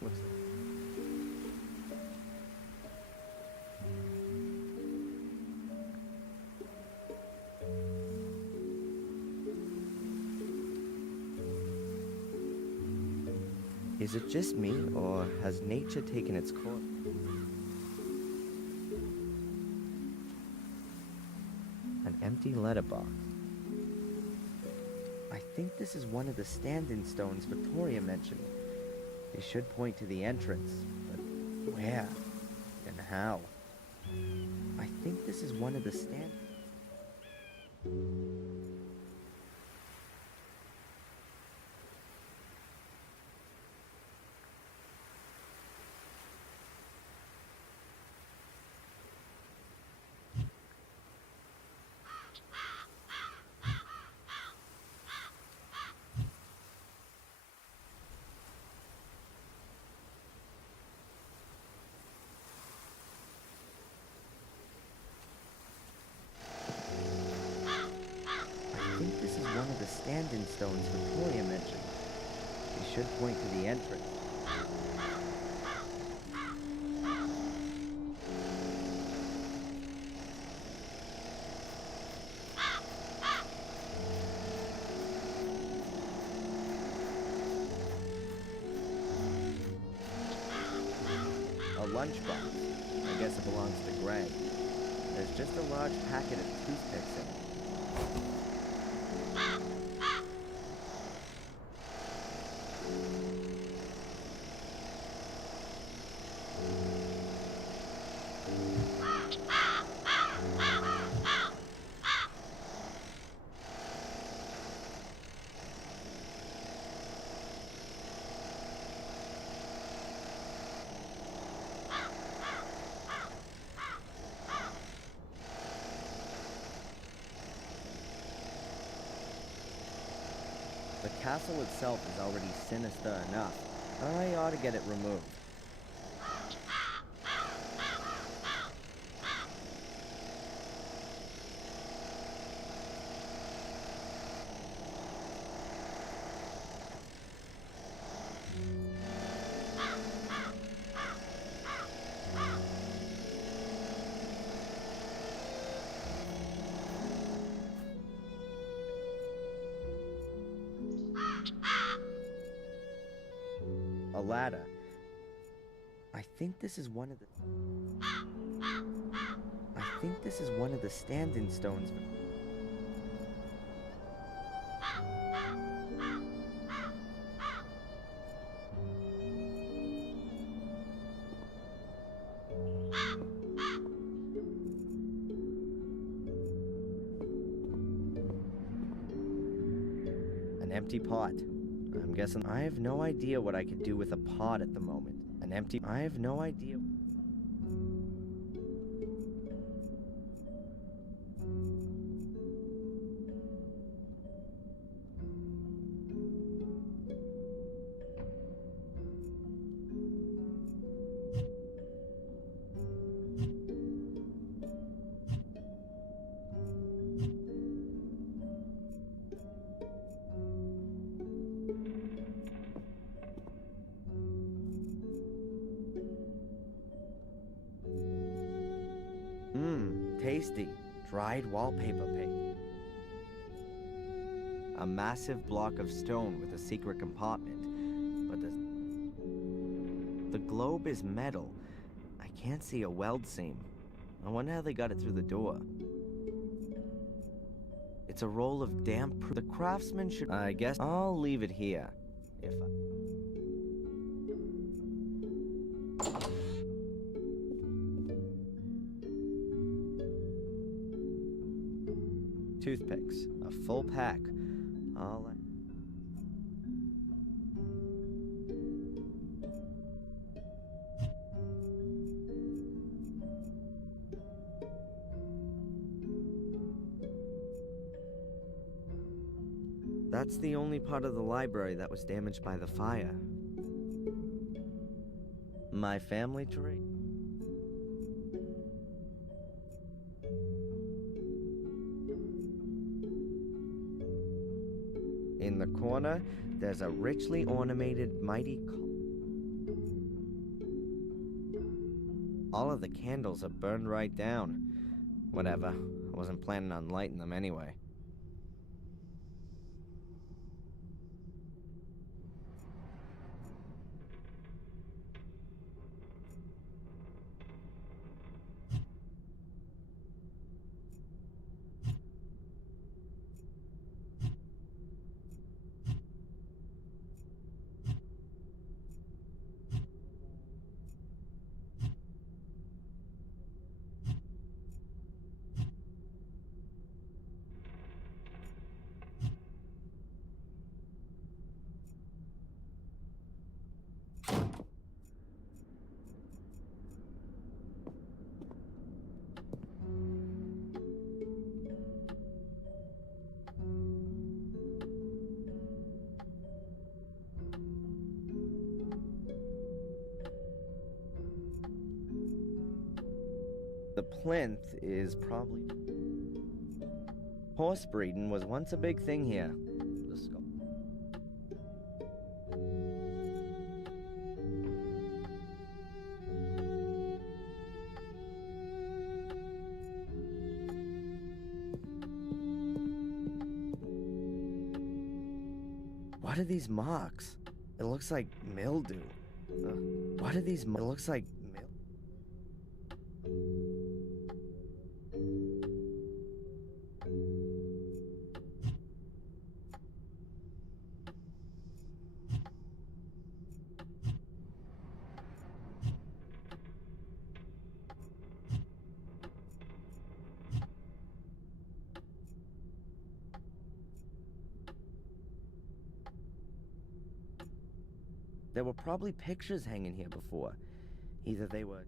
What's that? Is it just me, or has nature taken its course? An empty letterbox. I think this is one of the stand-in stones Victoria mentioned. They should point to the entrance, but where and how? I think this is one of the stand... I think this is one of the stand-in stones Victoria mentioned. They should point to the entrance. A lunchbox. I guess it belongs to Greg. There's just a large packet of toothpicks in it. The castle itself is already sinister enough. I ought to get it removed. A ladder. I think this is one of the... I think this is one of the stand-in stones. An empty pot. I'm guessing I have no idea what I could do with a pot at the moment. I have no idea. Tasty. Dried wallpaper paste. A massive block of stone with a secret compartment. But the globe is metal. I can't see a weld seam. I wonder how they got it through the door. It's a roll of damp... The craftsman should... I guess I'll leave it here. If I... toothpicks, a full pack. All I... That's the only part of the library that was damaged by the fire. My family tree. In the corner, there's a richly ornamented mighty all of the candles are burned right down. Whatever, I wasn't planning on lighting them anyway. The plinth is probably... Horse breeding was once a big thing here. The skull... What are these marks? It looks like mildew. What are these? It looks like mildew. There were probably pictures hanging here before. Either they were...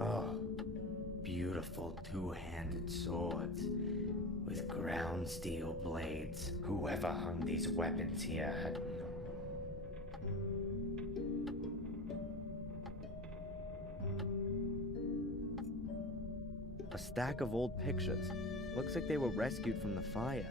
Oh, beautiful two-handed swords with ground steel blades. Whoever hung these weapons here had no... A stack of old pictures. Looks like they were rescued from the fire.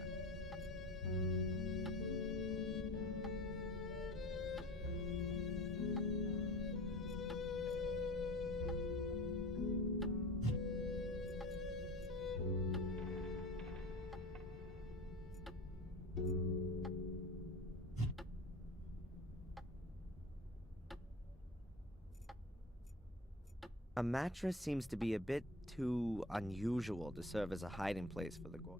A mattress seems to be a bit too unusual to serve as a hiding place for the gore.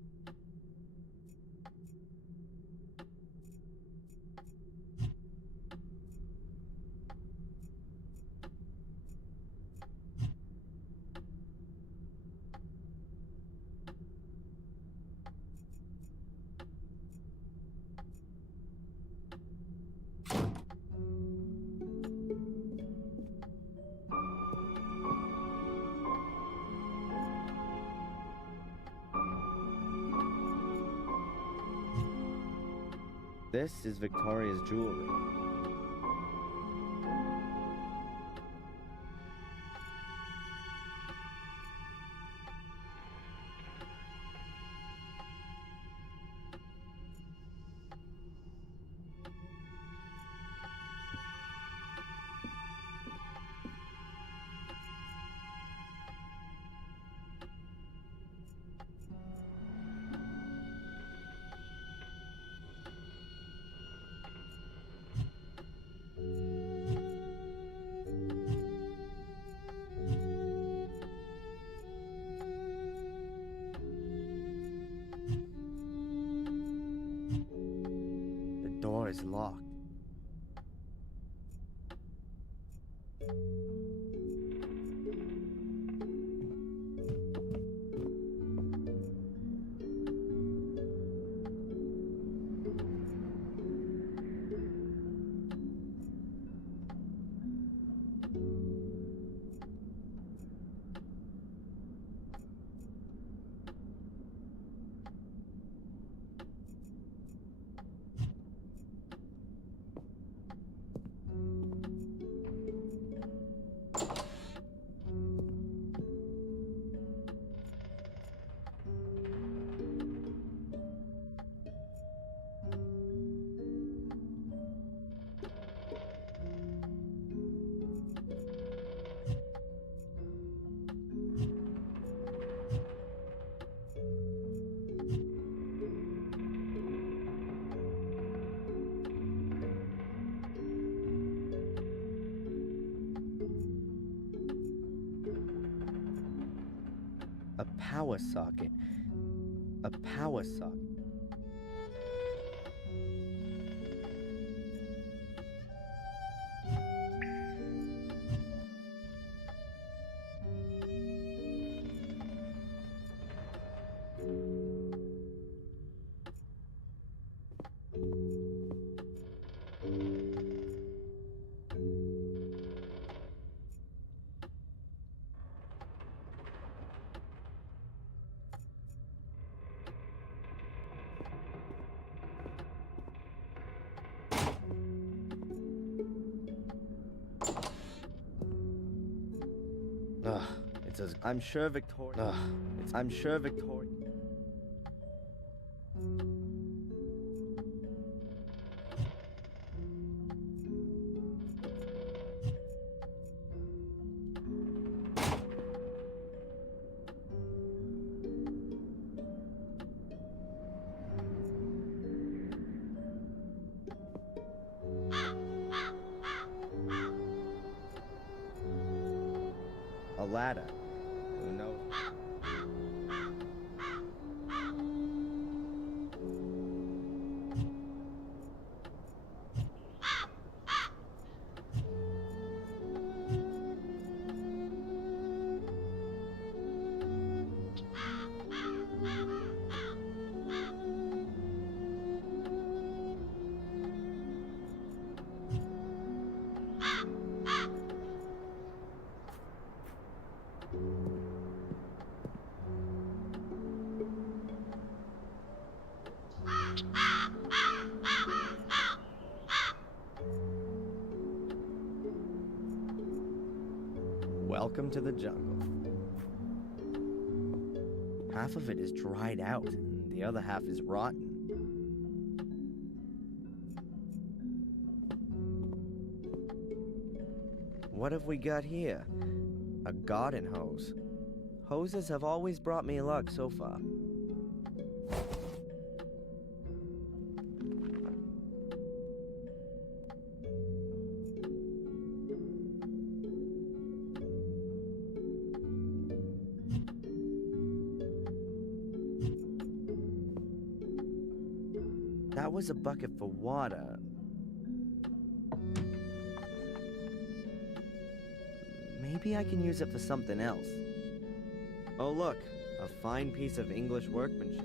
This is Victoria's jewelry. The door is locked. A power socket. A power socket. It's as I'm sure Victoria. I'm sure Victoria. A ladder. Who knows? Welcome to the jungle. Half of it is dried out, and the other half is rotten. What have we got here? A garden hose. Hoses have always brought me luck so far. That was a bucket for water. Maybe I can use it for something else. Oh look, a fine piece of English workmanship.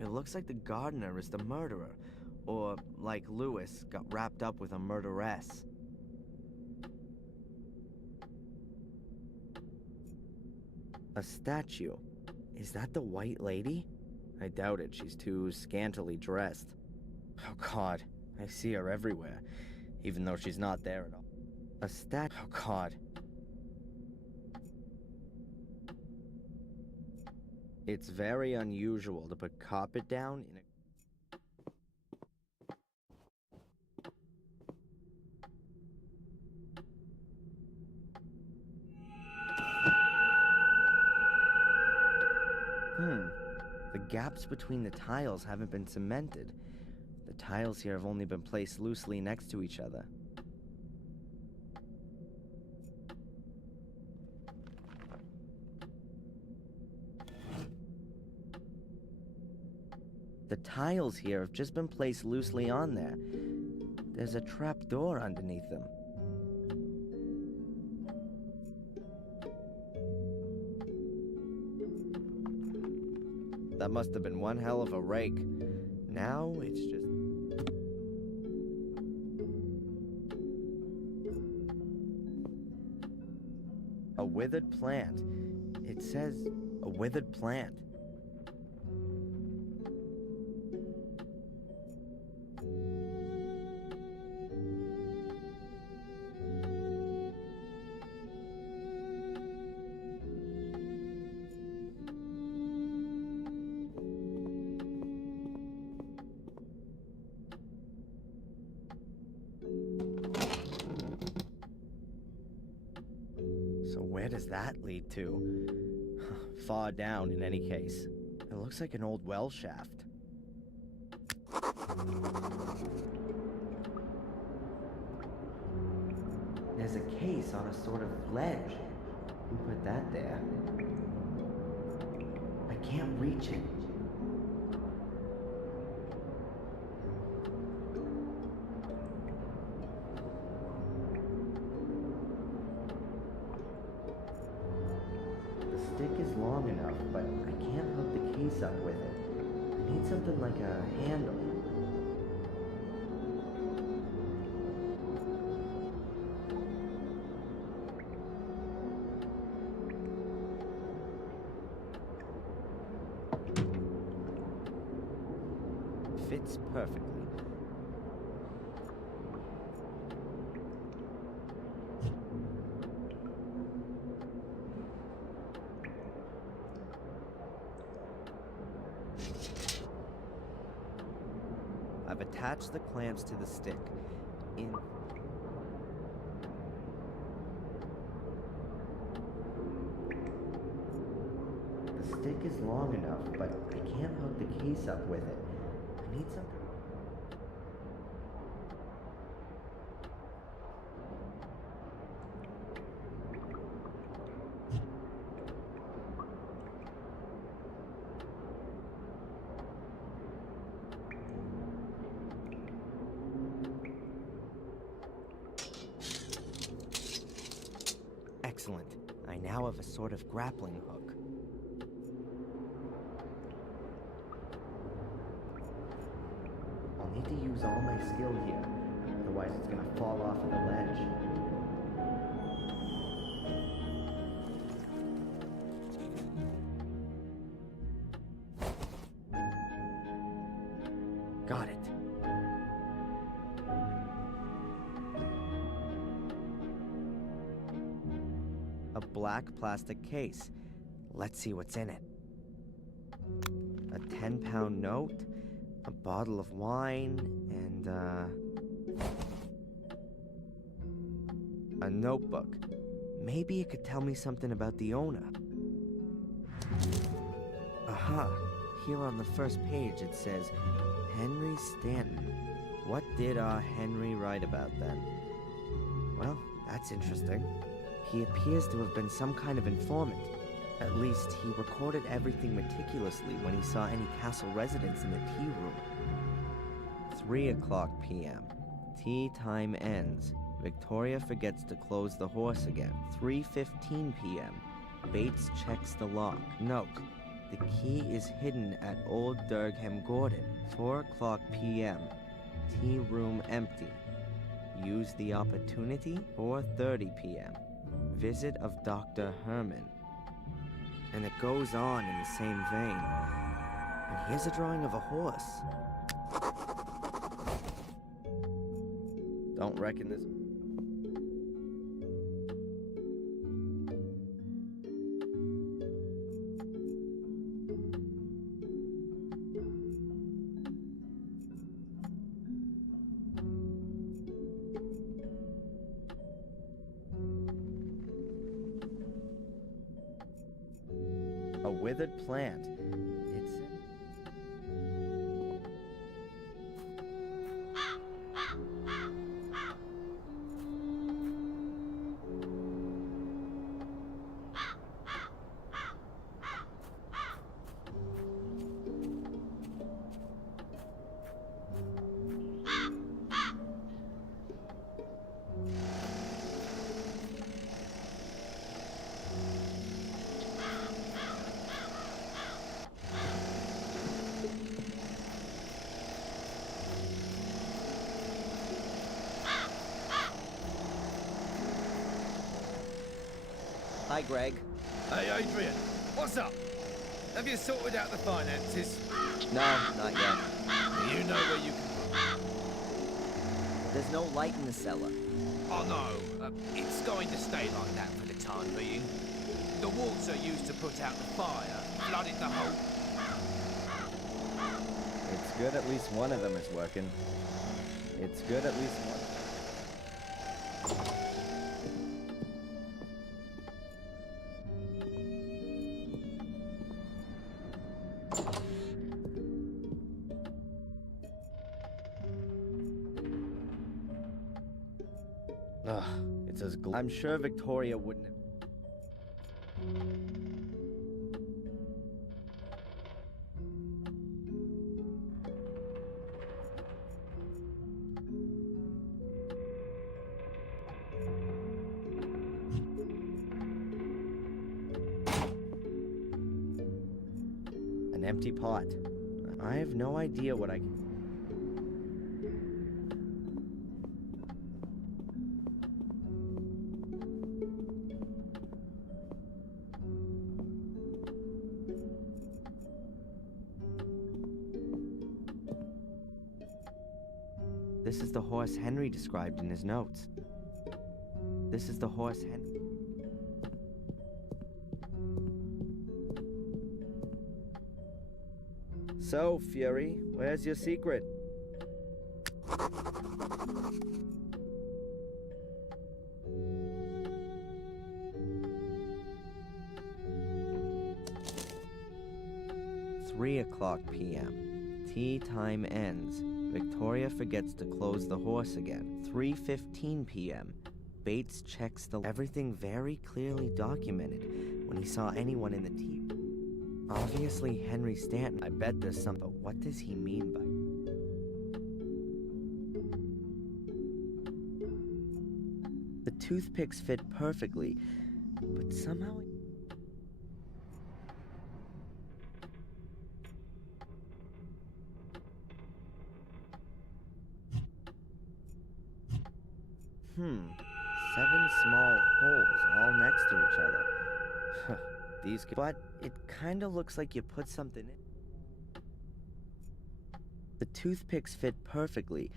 It looks like the gardener is the murderer, or like Lewis, got wrapped up with a murderess. A statue. Is that the White Lady? I doubt it. She's too scantily dressed. Oh God, I see her everywhere, even though she's not there at all. A oh God. It's very unusual to put carpet down in a... The gaps between the tiles haven't been cemented. The tiles here have only been placed loosely next to each other. The tiles here have just been placed loosely on there. There's a trap door underneath them. That must have been one hell of a rake. Now it's just... a withered plant. It says a withered plant. So where does that lead to? Far down, in any case. It looks like an old well shaft. There's a case on a sort of ledge. Who put that there? I can't reach it. The stick is long enough, but I can't hook the case up with it. I need something like a handle. Fits perfectly. I've attached the clamps to the stick. The stick is long enough, but I can't hook the case up with it. I need something. Excellent. I now have a sort of grappling hook. I'll need to use all my skill here, otherwise it's gonna fall off of the ledge. Got it. A black plastic case. Let's see what's in it. A 10-pound note, a bottle of wine, and a notebook. Maybe it could tell me something about the owner. Aha! Here on the first page it says, Henry Stanton. What did our Henry write about then? Well, that's interesting. He appears to have been some kind of informant. At least, he recorded everything meticulously when he saw any castle residents in the tea room. 3 o'clock p.m. Tea time ends. Victoria forgets to close the horse again. 3:15 p.m. Bates checks the lock. Note: the key is hidden at Old Durgham Gordon. 4 o'clock p.m. Tea room empty. Use the opportunity. 4:30 p.m. Visit of Dr. Herman. And it goes on in the same vein. And here's a drawing of a horse. Don't reckon this... A withered plant. It's... Hi, Greg. Hey, Adrian. What's up? Have you sorted out the finances? No, not yet. You know where you can... There's no light in the cellar. Oh, no. It's going to stay like that for the time being. The water used to put out the fire flooded the whole... It's good at least one of them is working. It's good at least one. Ugh, it's as I'm sure Victoria wouldn't have... An empty pot. I have no idea what I can... This is the horse Henry described in his notes. This is the horse Henry... So, Fury, where's your secret? p.m. Tea time ends. Victoria forgets to close the horse again. 3:15 p.m. Bates checks the... Everything very clearly documented when he saw anyone in the tea. Obviously Henry Stanton. I bet there's some... But what does he mean by... The toothpicks fit perfectly, but somehow... Seven small holes all next to each other. These... But it kinda looks like you put something in. The toothpicks fit perfectly.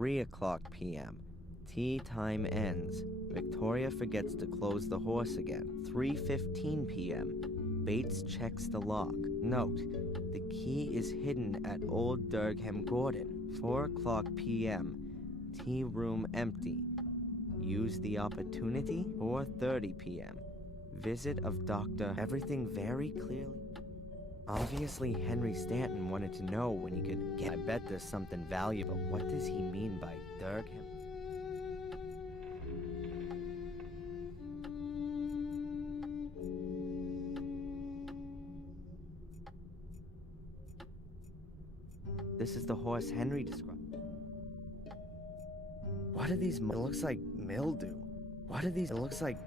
3 p.m. Tea time ends. Victoria forgets to close the horse again. 3:15 p.m. Bates checks the lock. Note, the key is hidden at Old Durgham Gordon. 4 p.m. Tea room empty. Use the opportunity. 4:30 p.m. Visit of Dr. Everything very clearly. Obviously, Henry Stanton wanted to know when he could get. I bet there's something valuable. What does he mean by Durham? This is the horse Henry described. What are these? It looks like mildew. What are these? It looks like.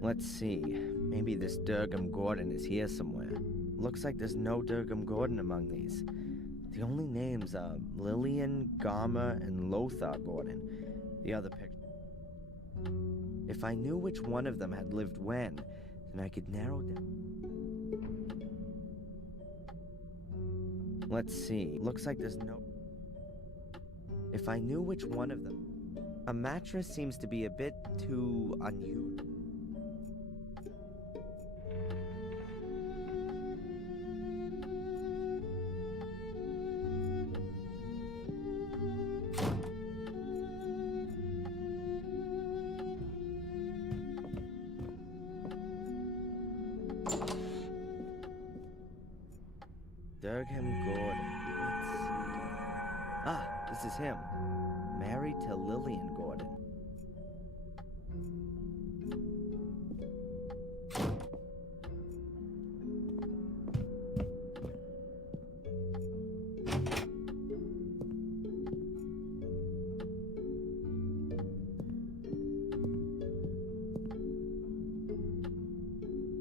Let's see. Maybe this Durham Gordon is here somewhere. Looks like there's no Durham Gordon among these. The only names are Lillian, Garmer, and Lothar Gordon. The other picture. If I knew which one of them had lived when, then I could narrow down. Let's see. Looks like there's no. If I knew which one of them. A mattress seems to be a bit too unusual. Durham Gordon. Let's see. Ah, this is him. Married to Lillian Gordon.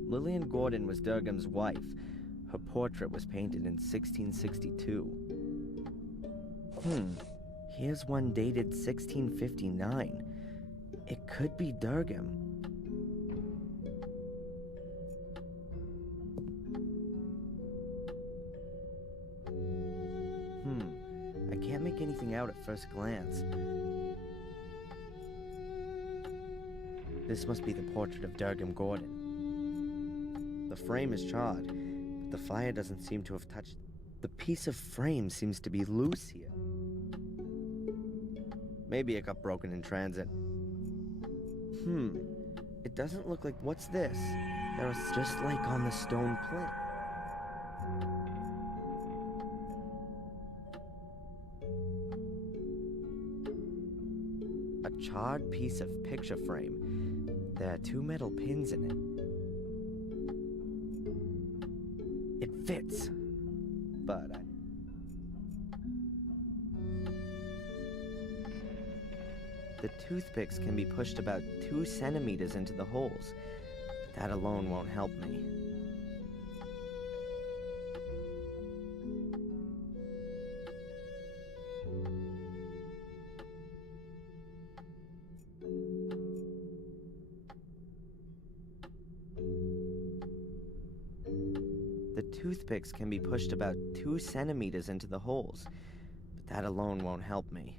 Lillian Gordon was Durham's wife. Her portrait was painted in 1662. Here's one dated 1659. It could be Durham. I can't make anything out at first glance. This must be the portrait of Durham Gordon. The frame is charred. The fire doesn't seem to have touched. The piece of frame seems to be loose here. Maybe it got broken in transit. It doesn't look like. What's this? There is just like on the stone plate. A charred piece of picture frame. There are 2 metal pins in it. It fits, but the toothpicks can be pushed about 2 centimeters into the holes. That alone won't help me. The toothpicks can be pushed about 2 centimeters into the holes, but that alone won't help me.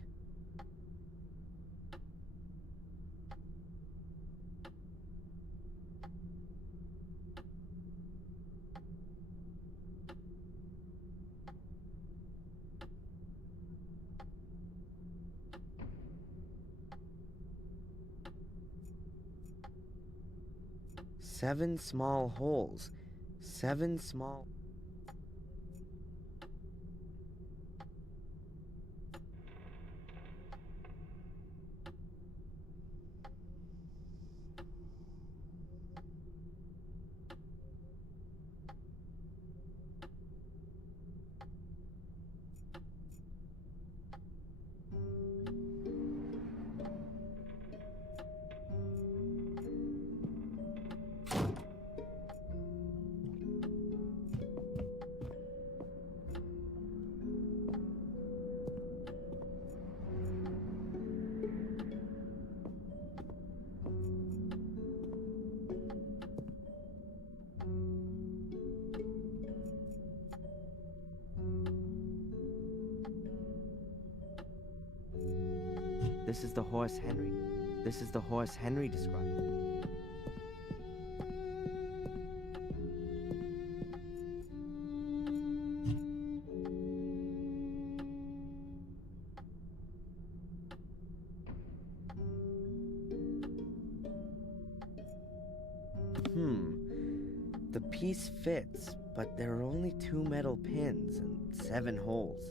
Seven small holes. 7 small. This is the horse Henry. This is the horse Henry described. The piece fits, but there are only 2 metal pins and 7 holes.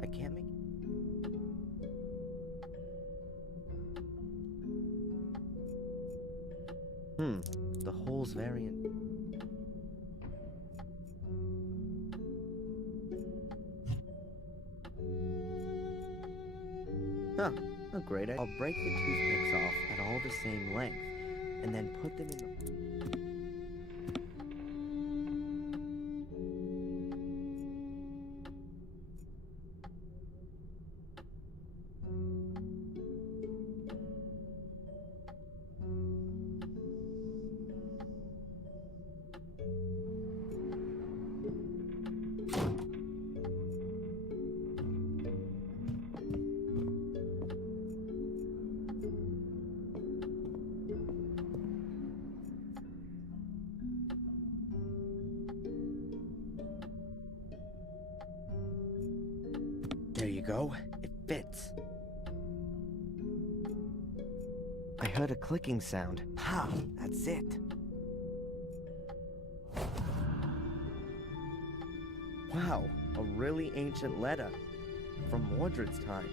I can't make... The hole's variant. Huh, a great idea. I'll break the toothpicks off at all the same length, and then put them in the... There you go. It fits. I heard a clicking sound. Ha! That's it. Wow, a really ancient letter. From Mordred's time.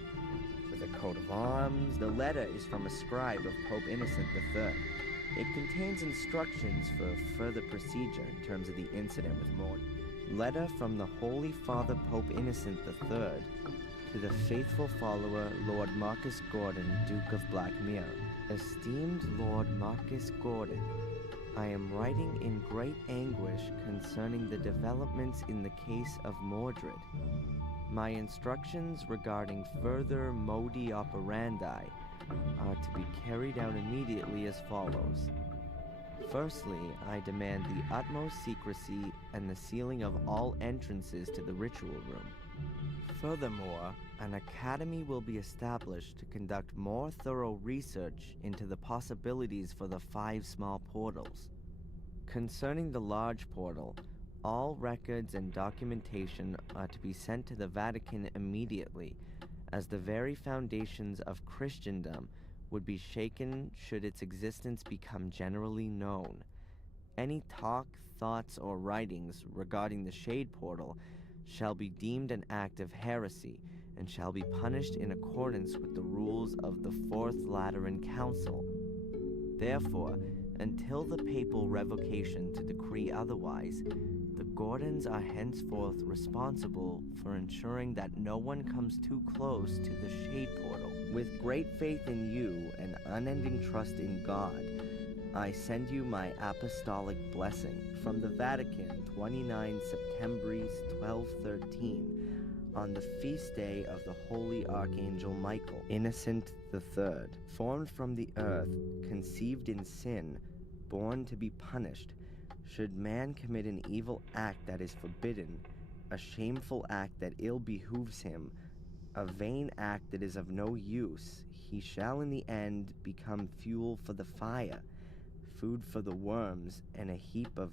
With a coat of arms, the letter is from a scribe of Pope Innocent III. It contains instructions for further procedure in terms of the incident with Mordred. Letter from the Holy Father Pope Innocent III to the faithful follower Lord Marcus Gordon, Duke of Blackmere. Esteemed Lord Marcus Gordon, I am writing in great anguish concerning the developments in the case of Mordred. My instructions regarding further modi operandi are to be carried out immediately as follows. Firstly, I demand the utmost secrecy and the sealing of all entrances to the ritual room. Furthermore, an academy will be established to conduct more thorough research into the possibilities for the 5 small portals. Concerning the large portal, all records and documentation are to be sent to the Vatican immediately, as the very foundations of Christendom would be shaken should its existence become generally known. Any talk, thoughts, or writings regarding the Shade Portal shall be deemed an act of heresy and shall be punished in accordance with the rules of the Fourth Lateran Council. Therefore, until the papal revocation to decree otherwise, the Gordons are henceforth responsible for ensuring that no one comes too close to the Shade Portal. With great faith in you and unending trust in God, I send you my apostolic blessing from the Vatican, 29 Septembris 1213, on the feast day of the Holy Archangel Michael, Innocent III, formed from the earth, conceived in sin, born to be punished, Should man commit an evil act that is forbidden, a shameful act that ill behooves him, a vain act that is of no use, he shall in the end become fuel for the fire, food for the worms, and a heap of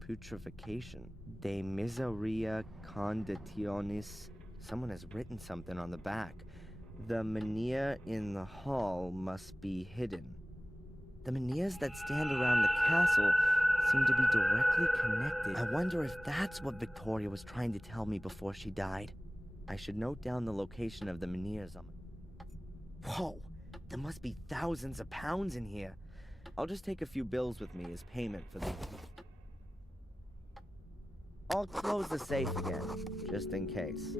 putrefaction. De miseria conditionis. Someone has written something on the back. The menhir in the hall must be hidden. The menhirs that stand around the castle seem to be directly connected. I wonder if that's what Victoria was trying to tell me before she died. I should note down the location of the menhirs on my... Whoa! There must be thousands of pounds in here. I'll just take a few bills with me as payment for the... I'll close the safe again, just in case.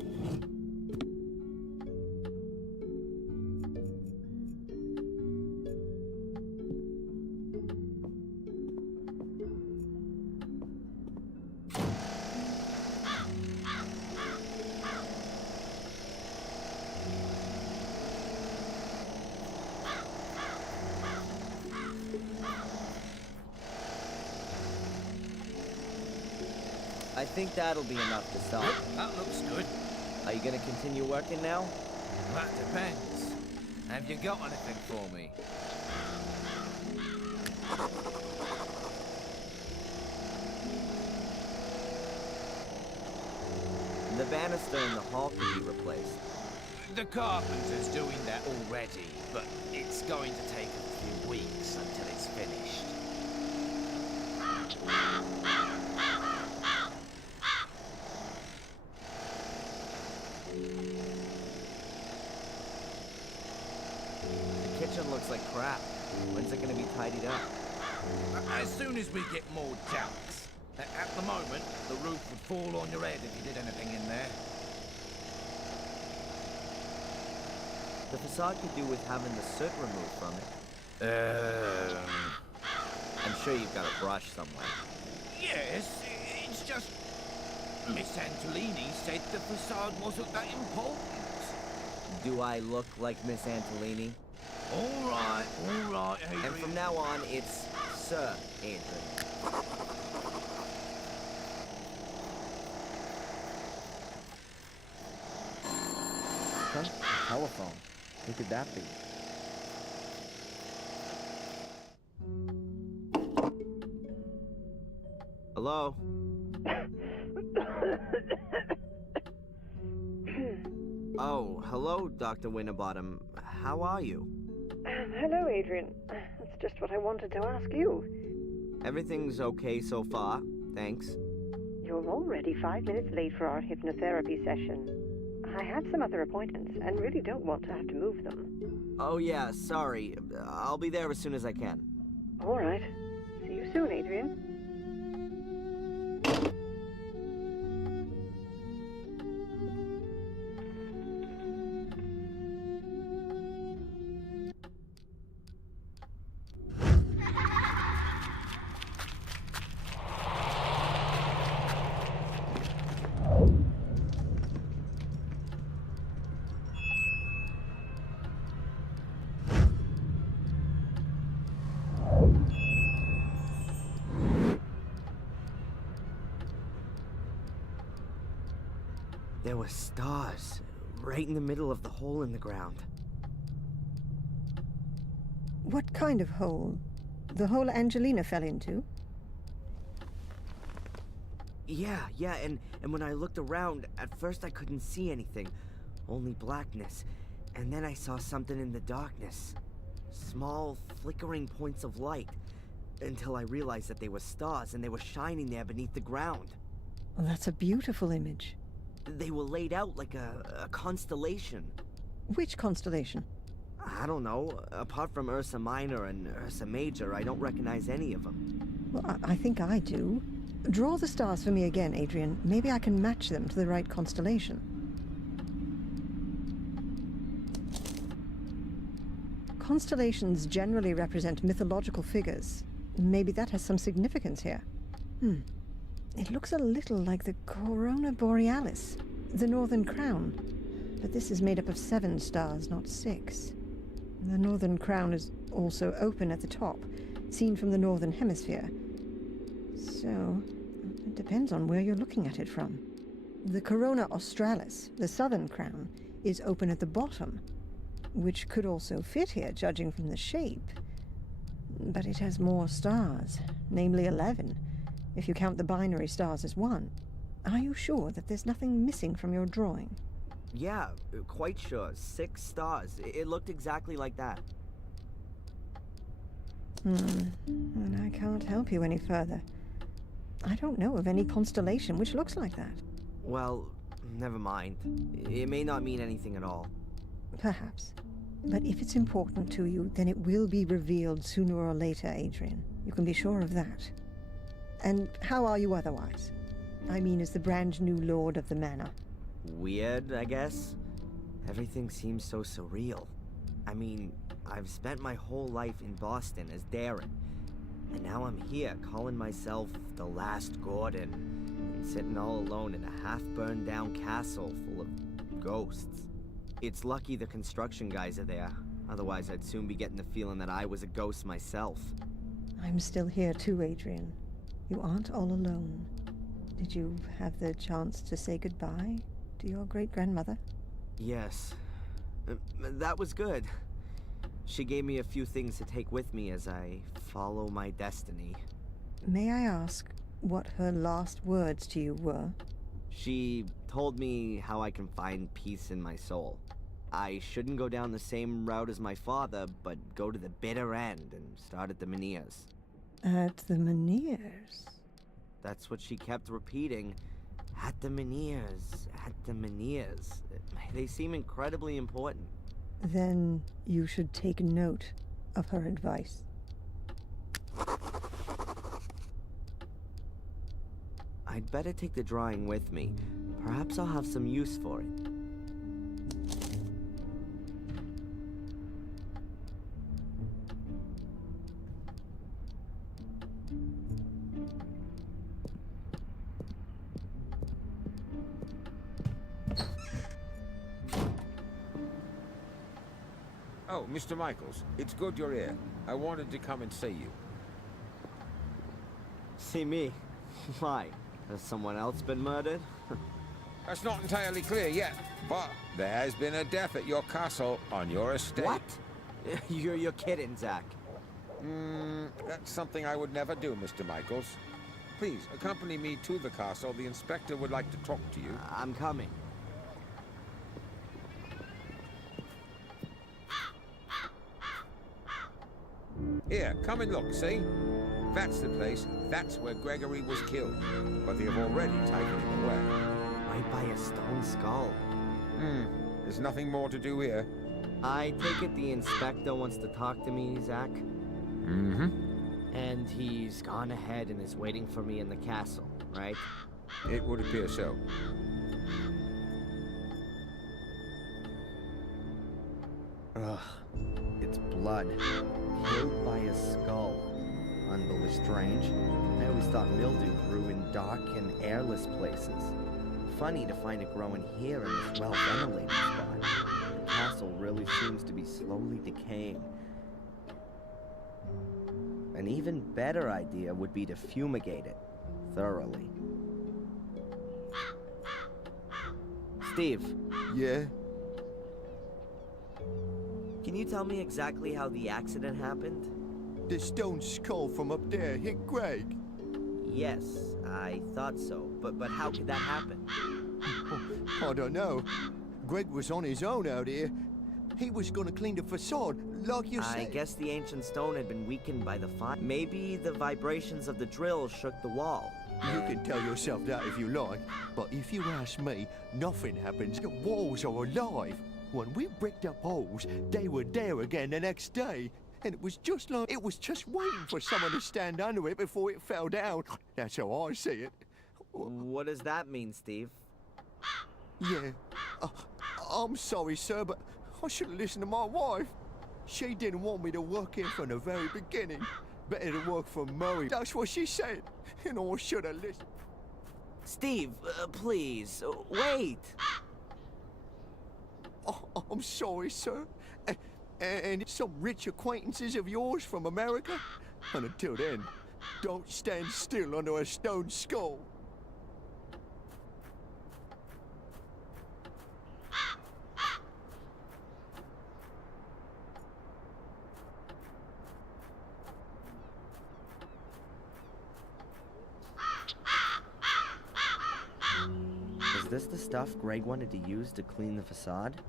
I think that'll be enough to start. That looks good. Are you gonna continue working now? That depends. Have you got anything for me? The banister in the hall can be replaced. The carpenter's doing that already, but it's going to take a few weeks until it's finished. The kitchen looks like crap. When's it gonna be tidied up? As soon as we get more junks. At the moment, the roof would fall on your head if you did anything in there. The facade could do with having the soot removed from it. I'm sure you've got a brush somewhere. Yes, it's just... Miss Antolini said the facade wasn't that important. Do I look like Miss Antolini? All right, Adrian. And from now on, it's Sir Adrian. Huh? Telephone. Who could that be? Hello? Oh, hello, Dr. Winterbottom. How are you? Hello, Adrian. That's just what I wanted to ask you. Everything's okay so far, thanks. You're already 5 minutes late for our hypnotherapy session. I have some other appointments and really don't want to have to move them. Oh yeah, sorry. I'll be there as soon as I can. All right. See you soon, Adrian. There were stars, right in the middle of the hole in the ground. What kind of hole? The hole Angelina fell into? Yeah, and when I looked around, at first I couldn't see anything, only blackness. And then I saw something in the darkness. Small, flickering points of light. Until I realized that they were stars and they were shining there beneath the ground. Well, that's a beautiful image. They were laid out like a constellation. Which constellation? I don't know. Apart from Ursa Minor and Ursa Major, I don't recognize any of them. Well, I think I do. Draw the stars for me again, Adrian. Maybe I can match them to the right constellation. Constellations generally represent mythological figures. Maybe that has some significance here. It looks a little like the Corona Borealis, the Northern Crown. But this is made up of 7 stars, not 6. The Northern Crown is also open at the top, seen from the Northern Hemisphere. So, it depends on where you're looking at it from. The Corona Australis, the southern crown, is open at the bottom, which could also fit here, judging from the shape. But it has more stars, namely 11, if you count the binary stars as one. Are you sure that there's nothing missing from your drawing? Yeah, quite sure. 6 stars. It looked exactly like that. And I can't help you any further. I don't know of any constellation which looks like that. Well, never mind. It may not mean anything at all. Perhaps. But if it's important to you, then it will be revealed sooner or later, Adrian. You can be sure of that. And how are you otherwise? I mean, as the brand new lord of the manor. Weird, I guess. Everything seems so surreal. I mean, I've spent my whole life in Boston as Darren. And now I'm here, calling myself the Last Gordon. And sitting all alone in a half-burned down castle full of ghosts. It's lucky the construction guys are there. Otherwise, I'd soon be getting the feeling that I was a ghost myself. I'm still here too, Adrian. You aren't all alone. Did you have the chance to say goodbye to your great-grandmother? Yes. That was good. She gave me a few things to take with me as I follow my destiny. May I ask what her last words to you were? She told me how I can find peace in my soul. I shouldn't go down the same route as my father, but go to the bitter end and start at the Menhirs. At the Menhirs? That's what she kept repeating. At the Menhirs, at the Menhirs. They seem incredibly important. Then you should take note of her advice. I'd better take the drawing with me. Perhaps I'll have some use for it. Oh, Mr. Michaels, it's good you're here. I wanted to come and see you. See me? Why? Has someone else been murdered? That's not entirely clear yet, but there has been a death at your castle on your estate. What? You're kidding, Zach. That's something I would never do, Mr. Michaels. Please, accompany me to the castle. The inspector would like to talk to you. I'm coming. Here, come and look, see? That's the place. That's where Gregory was killed. But they have already taken him away. Right by a stone skull. There's nothing more to do here. I take it the inspector wants to talk to me, Zach? And he's gone ahead and is waiting for me in the castle, right? It would appear so. Ugh. It's blood. Killed by a skull. Unbelievably strange. I always thought mildew grew in dark and airless places. Funny to find it growing here in this well-ventilated spot. The castle really seems to be slowly decaying. An even better idea would be to fumigate it. Thoroughly. Steve. Yeah? Can you tell me exactly how the accident happened? The stone skull from up there hit Greg. Yes, I thought so. But how could that happen? I don't know. Greg was on his own out here. He was gonna clean the facade, like you said. I guess the ancient stone had been weakened by the fire. Maybe the vibrations of the drill shook the wall. You can tell yourself that if you like, but if you ask me, nothing happens. The walls are alive. When we bricked up holes, they were there again the next day. And it was just like it was just waiting for someone to stand under it before it fell down. That's how I see it. What does that mean, Steve? Yeah. I'm sorry, sir, but I should have listened to my wife. She didn't want me to work here from the very beginning. Better to work for Murray. That's what she said. And I should have listened. Steve, please, wait. Oh, I'm sorry, sir. And some rich acquaintances of yours from America. And until then, Don't stand still under a stone skull. Is this the stuff Greg wanted to use to clean the facade?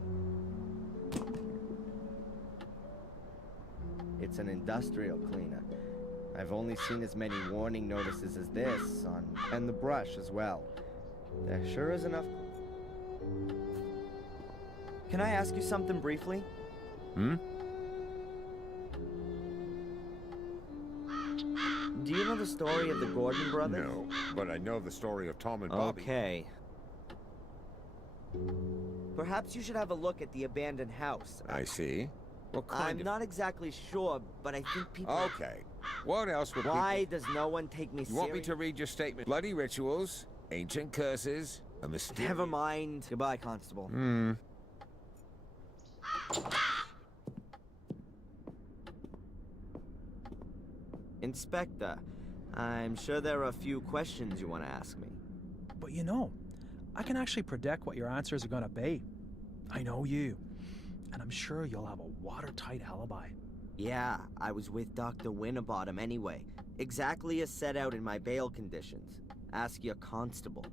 It's an industrial cleaner. I've only seen as many warning notices as this on, and the brush as well. There sure is enough. Can I ask you something briefly? Hmm? Do you know the story of the Gordon brothers? No, but I know the story of Tom and Bobby. Okay. Perhaps you should have a look at the abandoned house. I see. What kind I'm of... not exactly sure, but I think people... Okay. What else would Why people... does no one take me You seriously? want me to read your statement? Bloody rituals, ancient curses, a mysterious... Never mind. Goodbye, Constable. Hmm. Inspector, I'm sure there are a few questions you want to ask me. But you know, I can actually predict what your answers are gonna be. I know you, and I'm sure you'll have a watertight alibi. Yeah, I was with Dr. Winterbottom anyway. Exactly as set out in my bail conditions. Ask your constable.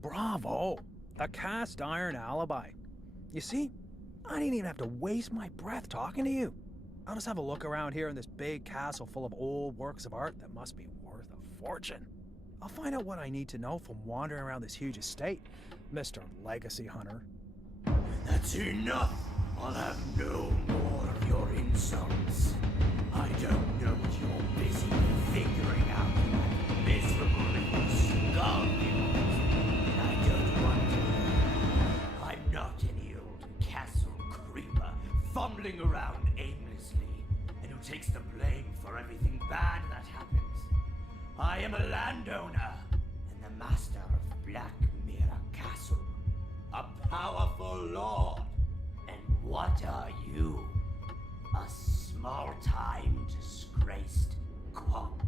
Bravo! A cast iron alibi. You see, I didn't even have to waste my breath talking to you. I'll just have a look around here in this big castle full of old works of art that must be worth a fortune. I'll find out what I need to know from wandering around this huge estate, Mr. Legacy Hunter. That's enough. I'll have no more of your insults. I don't know what you're busy figuring out, miserable little skull and I don't want to know. I'm not any old castle creeper fumbling around aimlessly and who takes the blame for everything bad that happens. I am a landowner and the master of Black Mirror Castle, a powerful lord. And what are you? A small-time disgraced quap.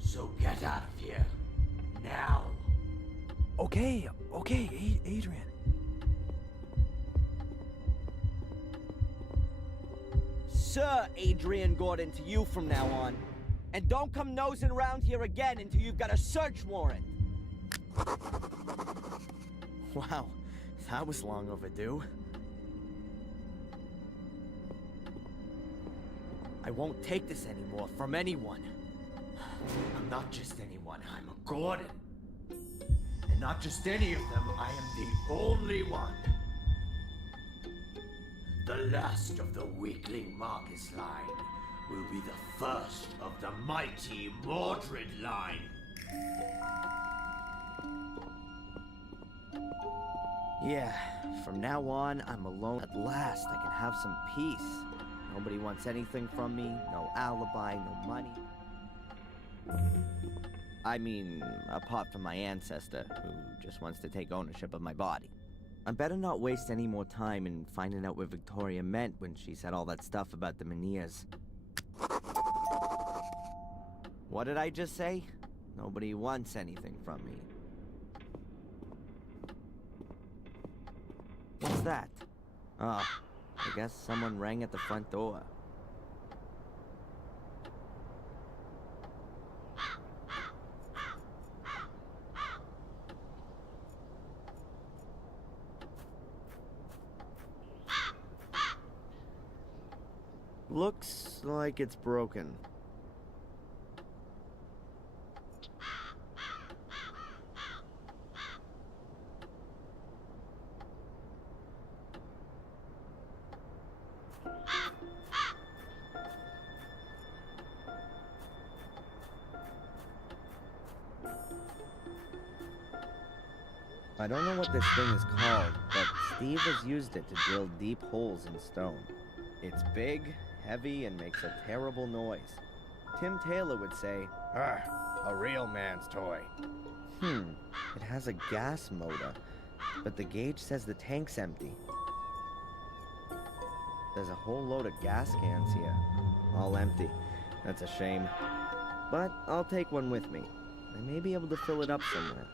So get out of here. Now. Okay, Adrian. Sir Adrian Gordon to you from now on. And don't come nosing around here again until you've got a search warrant. Wow, that was long overdue. I won't take this anymore from anyone. I'm not just anyone, I'm a Gordon. And not just any of them, I am the only one. The last of the weakling Marcus line will be the first of the mighty Mordred line. Yeah, from now on, I'm alone. At last, I can have some peace. Nobody wants anything from me, no alibi, no money. I mean, apart from my ancestor, who just wants to take ownership of my body. I better not waste any more time in finding out what Victoria meant when she said all that stuff about the Menhirs. What did I just say? Nobody wants anything from me. What's that? Oh, I guess someone rang at the front door. Looks like it's broken. I don't know what this thing is called, but Steve has used it to drill deep holes in stone. It's big, heavy, and makes a terrible noise. Tim Taylor would say, a real man's toy. It has a gas motor, but the gauge says the tank's empty. There's a whole load of gas cans here, all empty. That's a shame. but I'll take one with me. I may be able to fill it up somewhere.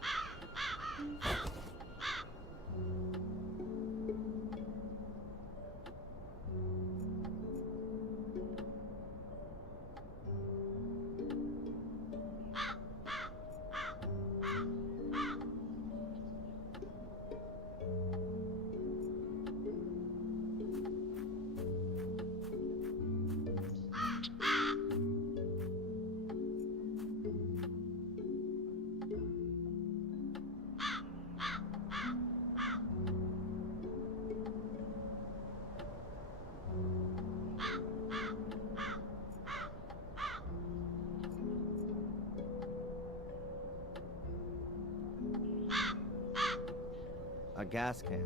A gas can.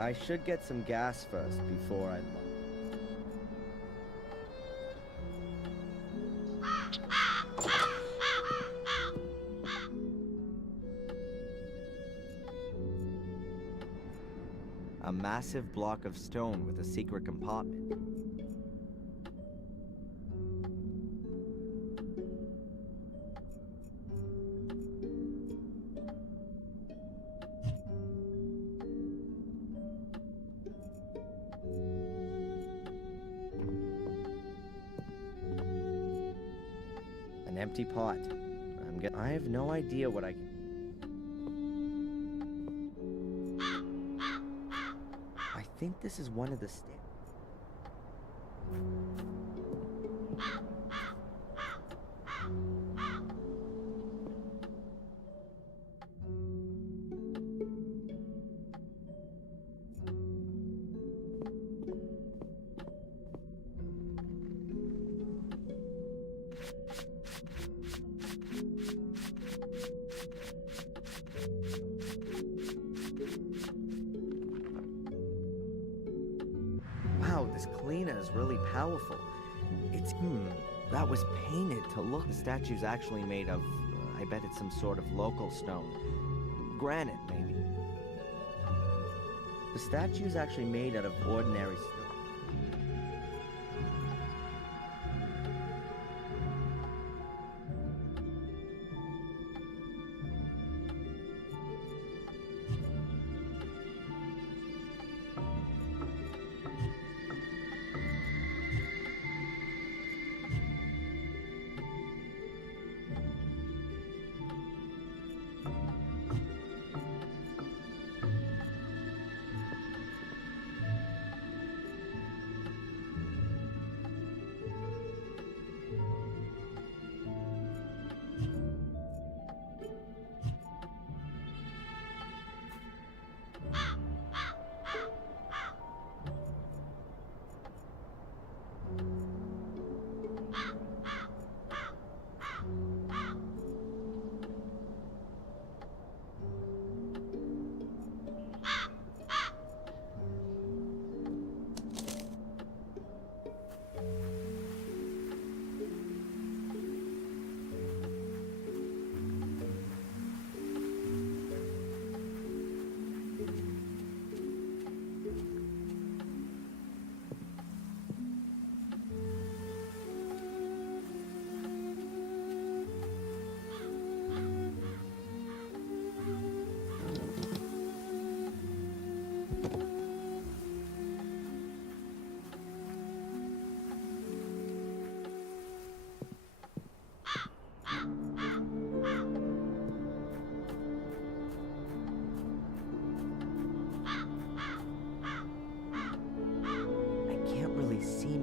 I should get some gas first before I look. A massive block of stone with a secret compartment. An empty pot. I have no idea what I can... I think this is one of the Wow, this cleaner is really powerful. It's, that was painted to look. The statue's actually made of, I bet it's some sort of local stone. Granite, maybe. The statue's actually made out of ordinary stone.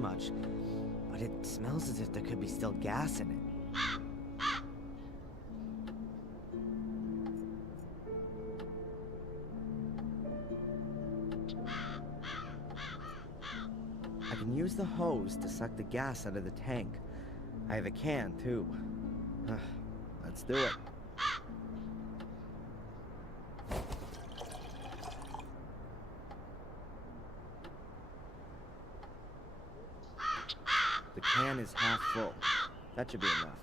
Much, but it smells as if there could be still gas in it. I can use the hose to suck the gas out of the tank. I have a can, too. Let's do it. The can is half full. That should be enough.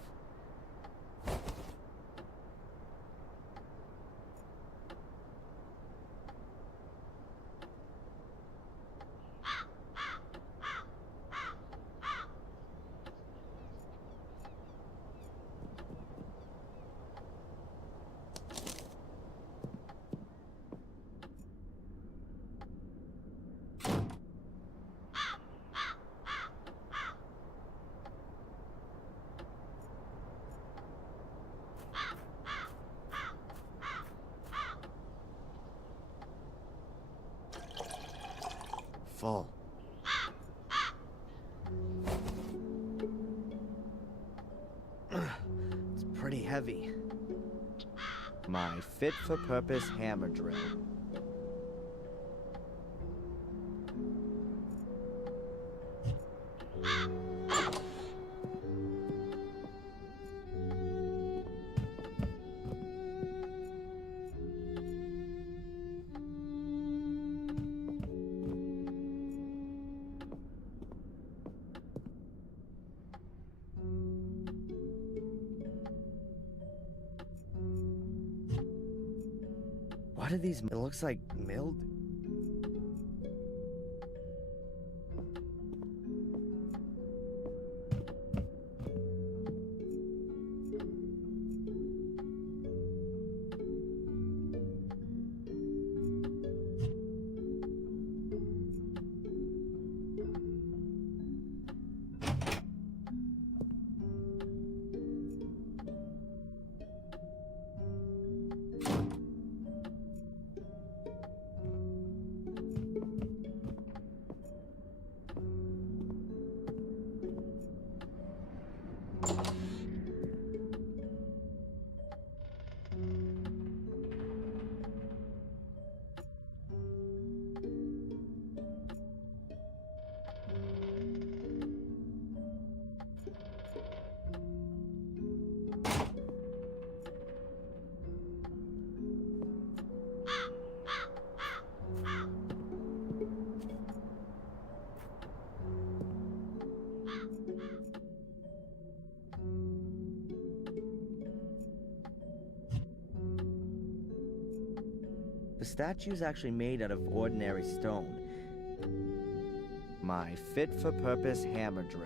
Full. It's pretty heavy. My fit-for-purpose hammer drill. What are these? It looks like milled. The statue's actually made out of ordinary stone. My fit-for-purpose hammer drill.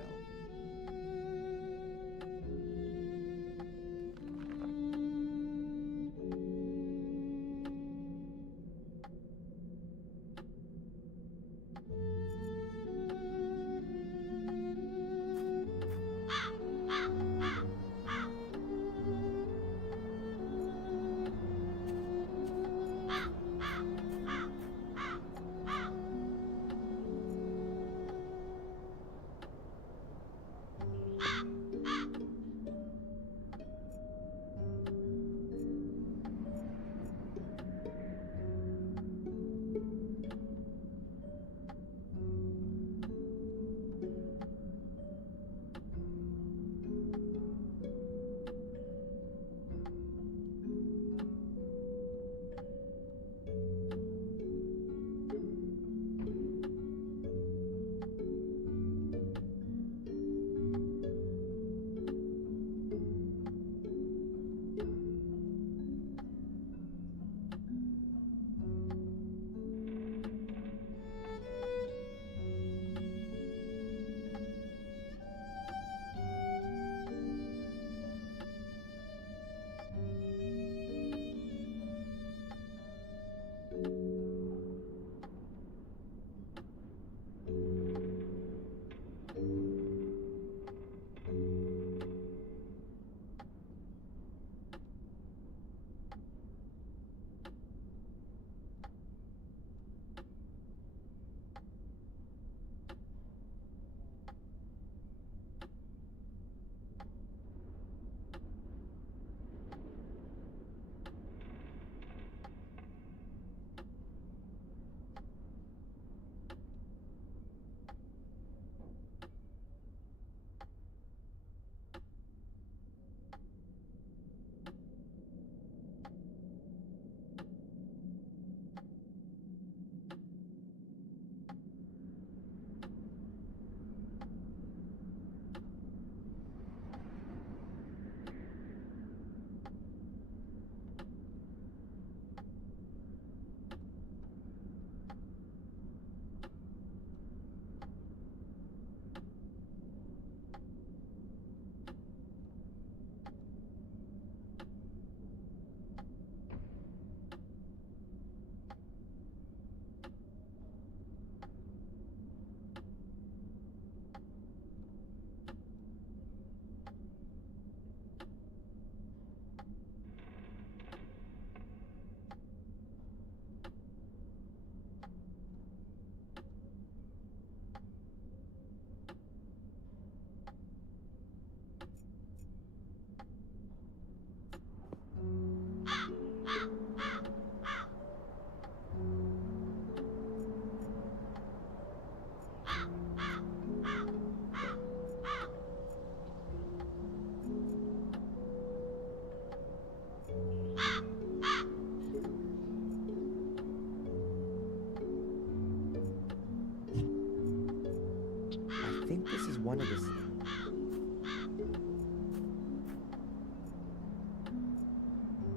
one of the...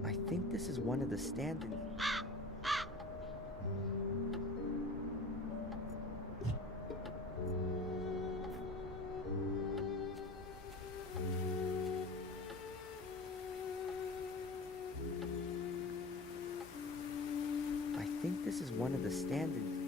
I think this is one of the stand-ins. I think this is one of the stand-ins.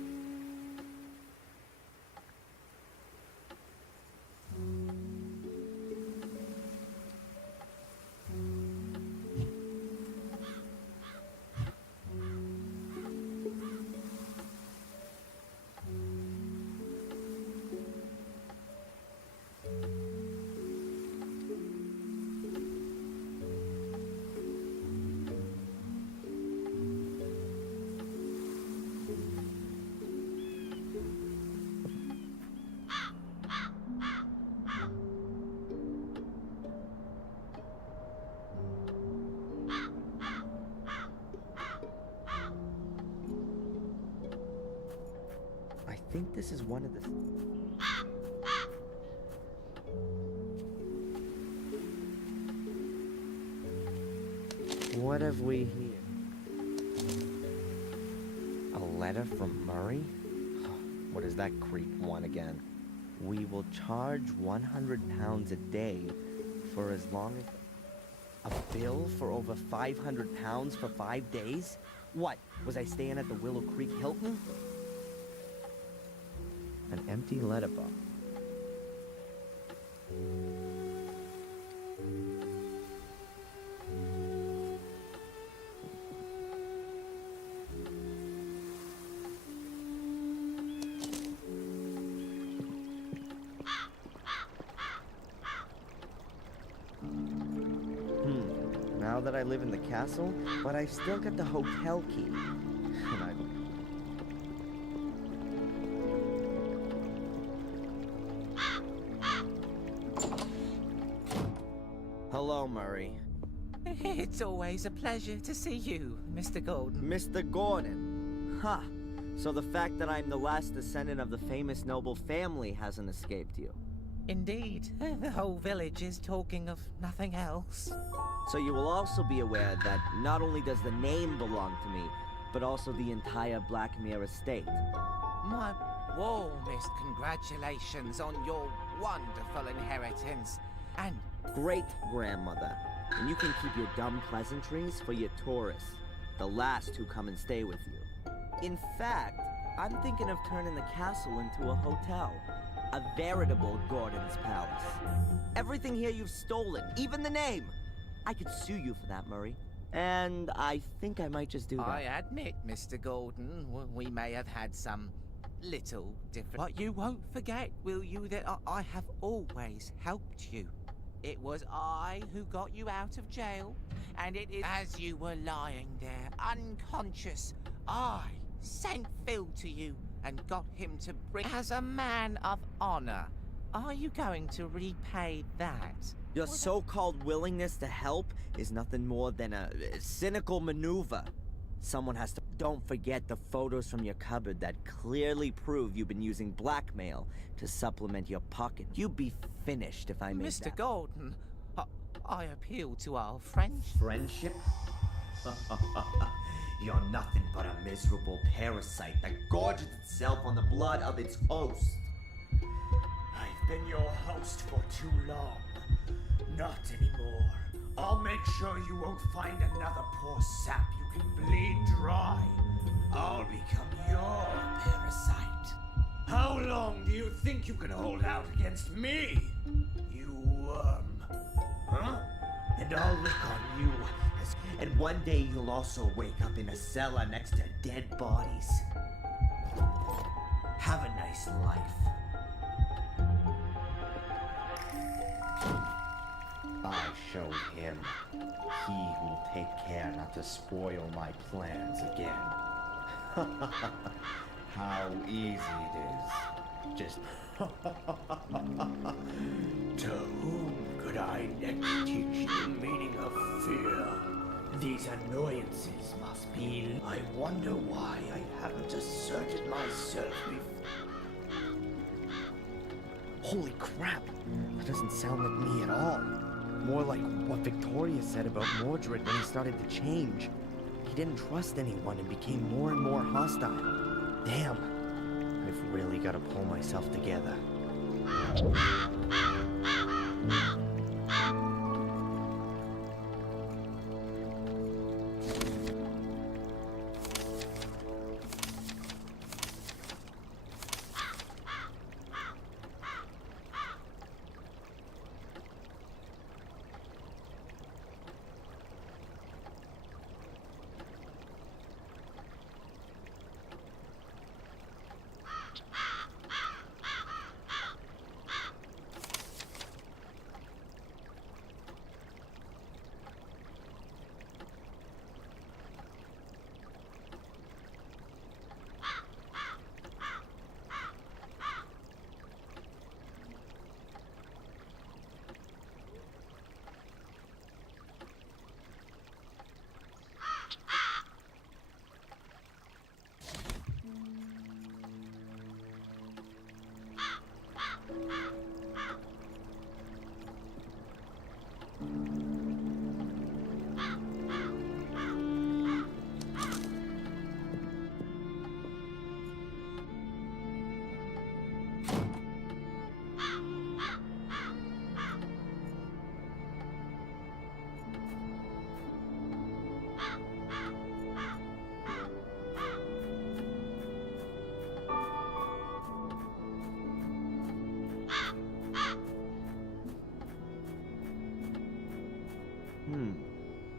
I think this is one of the... What have we here? A letter from Murray? What does that creep want again? We will charge 100 pounds a day for as long as... A bill for over 500 pounds for 5 days? What, was I staying at the Willow Creek Hilton? An empty letterbox. Now that I live in the castle, but I've still got the hotel key. And I... Hello, Murray. It's always a pleasure to see you, Mr. Gordon. Mr. Gordon. Ha! So the fact that I'm the last descendant of the famous noble family hasn't escaped you. Indeed. The whole village is talking of nothing else. So you will also be aware that not only does the name belong to me, but also the entire Blackmere estate. My warmest congratulations on your wonderful inheritance. And Great-grandmother. And you can keep your dumb pleasantries for your tourists, the last who come and stay with you. In fact, I'm thinking of turning the castle into a hotel. A veritable Gordon's Palace. Everything here you've stolen, even the name. I could sue you for that, Murray. And I think I might just do that. I admit, Mr. Gordon, we may have had some little different... But you won't forget, will you, that I have always helped you. It was I who got you out of jail, and it is as you were lying there, unconscious, I sent Phil to you and got him to bring as a man of honor. Are you going to repay that? Your so-called willingness to help is nothing more than a cynical maneuver. Someone has to... Don't forget the photos from your cupboard that clearly prove you've been using blackmail to supplement your pocket. You'd be finished if I made Mr. that. Gordon, I appeal to our friendship. Friendship? You're nothing but a miserable parasite that gorges itself on the blood of its host. I've been your host for too long. Not anymore. I'll make sure you won't find another poor sap you can bleed dry. I'll become your parasite. How long do you think you can hold out against me, you worm? Huh? And I'll look on you and one day you'll also wake up in a cellar next to dead bodies. Have a nice life. I showed him. He will take care not to spoil my plans again. How easy it is. Just... To whom could I next teach the meaning of fear? These annoyances must be... I wonder why I haven't asserted myself before. Holy crap! That doesn't sound like me at all. More like what Victoria said about Mordred when he started to change. He didn't trust anyone and became more and more hostile. Damn. I've really got to pull myself together.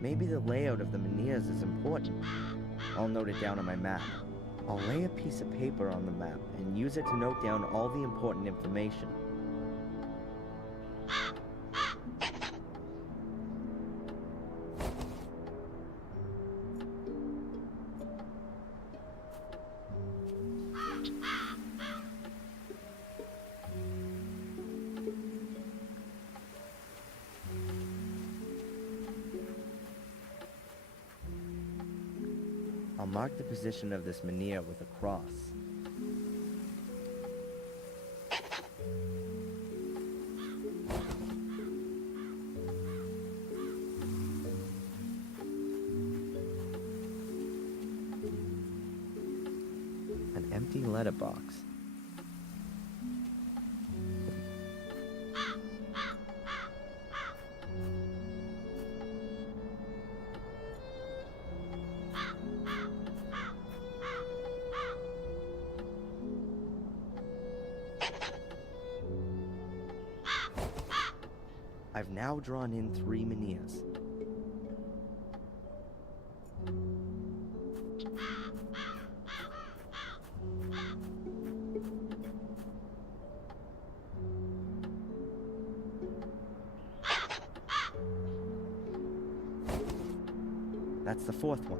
Maybe the layout of the menhirs is important. I'll note it down on my map. I'll lay a piece of paper on the map and use it to note down all the important information. I'll mark the position of this menhir with a cross. An empty letterbox. I've now drawn in 3 menhirs. That's the 4th one.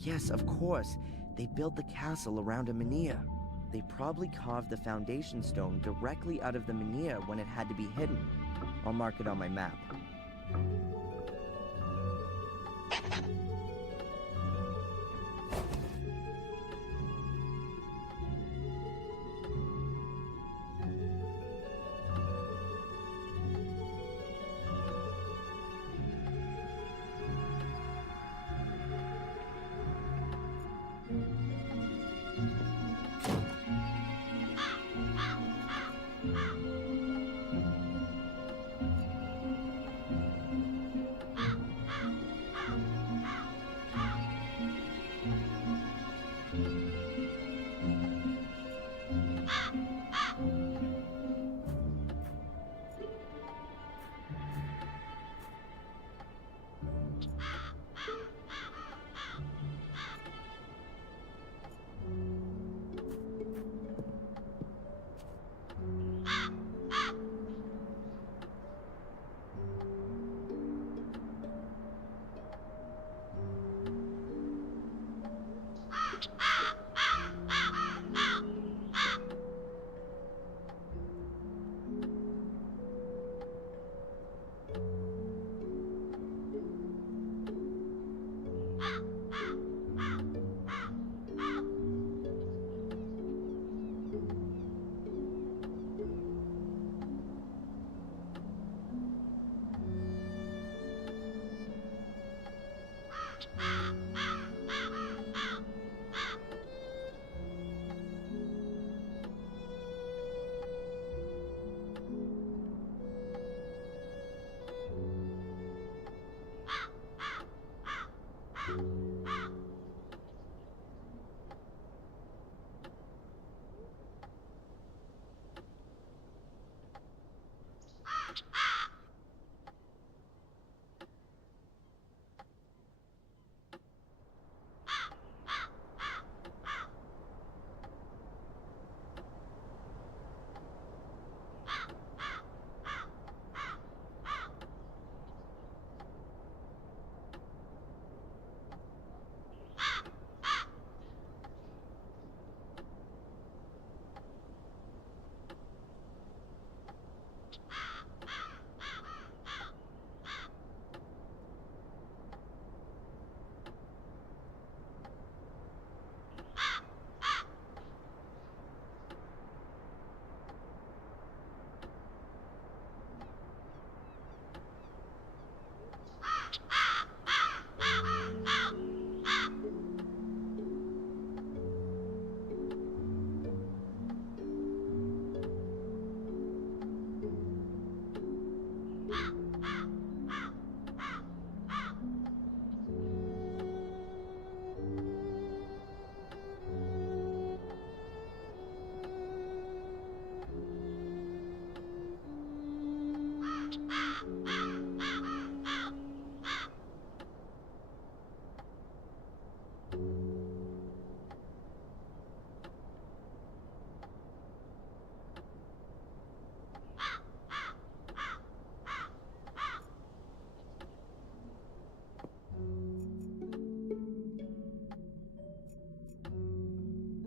Yes, of course. They built the castle around a menhir. They probably carved the foundation stone directly out of the menhir when it had to be hidden. I'll mark it on my map.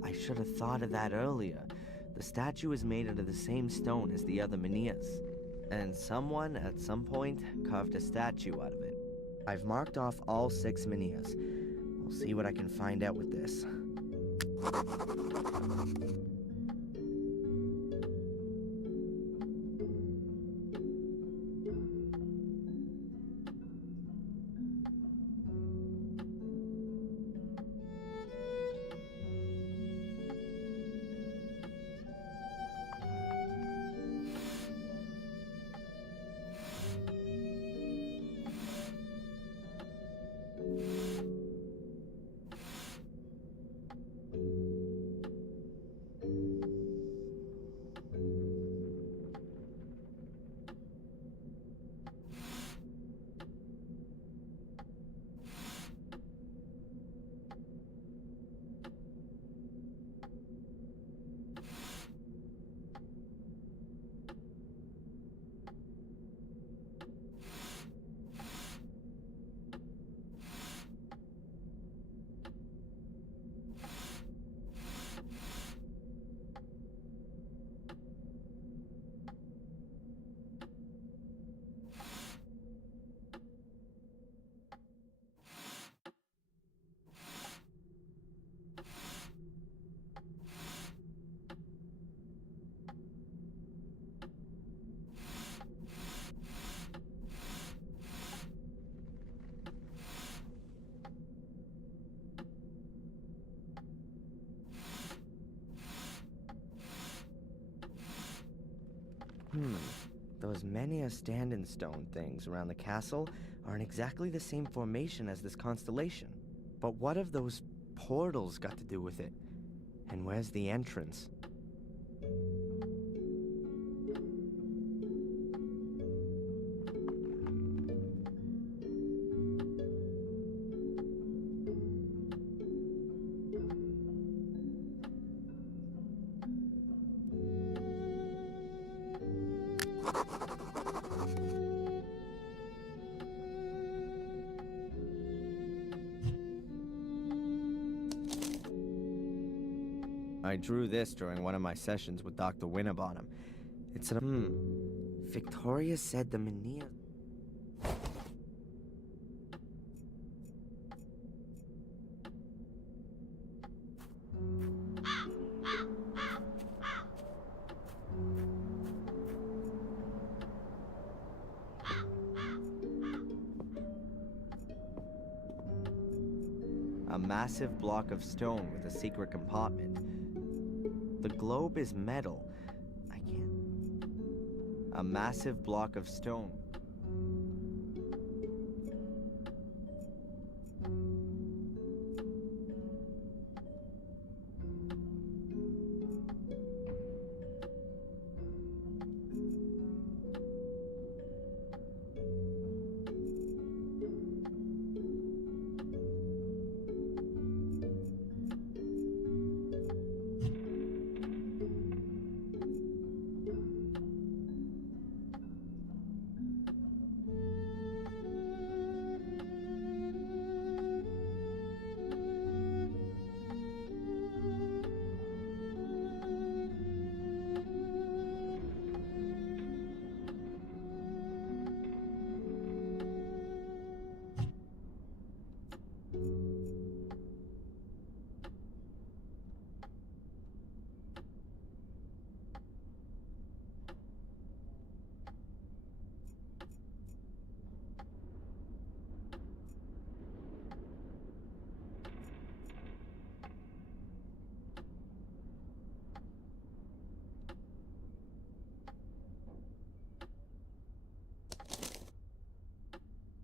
I should have thought of that earlier. The statue is made out of the same stone as the other Minias, and someone at some point carved a statue out of it. I've marked off all 6 Minias. We'll see what I can find out with this. Those Mania stand-in stone things around the castle are in exactly the same formation as this constellation. But what have those portals got to do with it? And where's the entrance? I drew this during one of my sessions with Dr. Winabonham. It's an... Victoria said the Menea... A massive block of stone with a secret compartment. The globe is metal. I can't... A massive block of stone.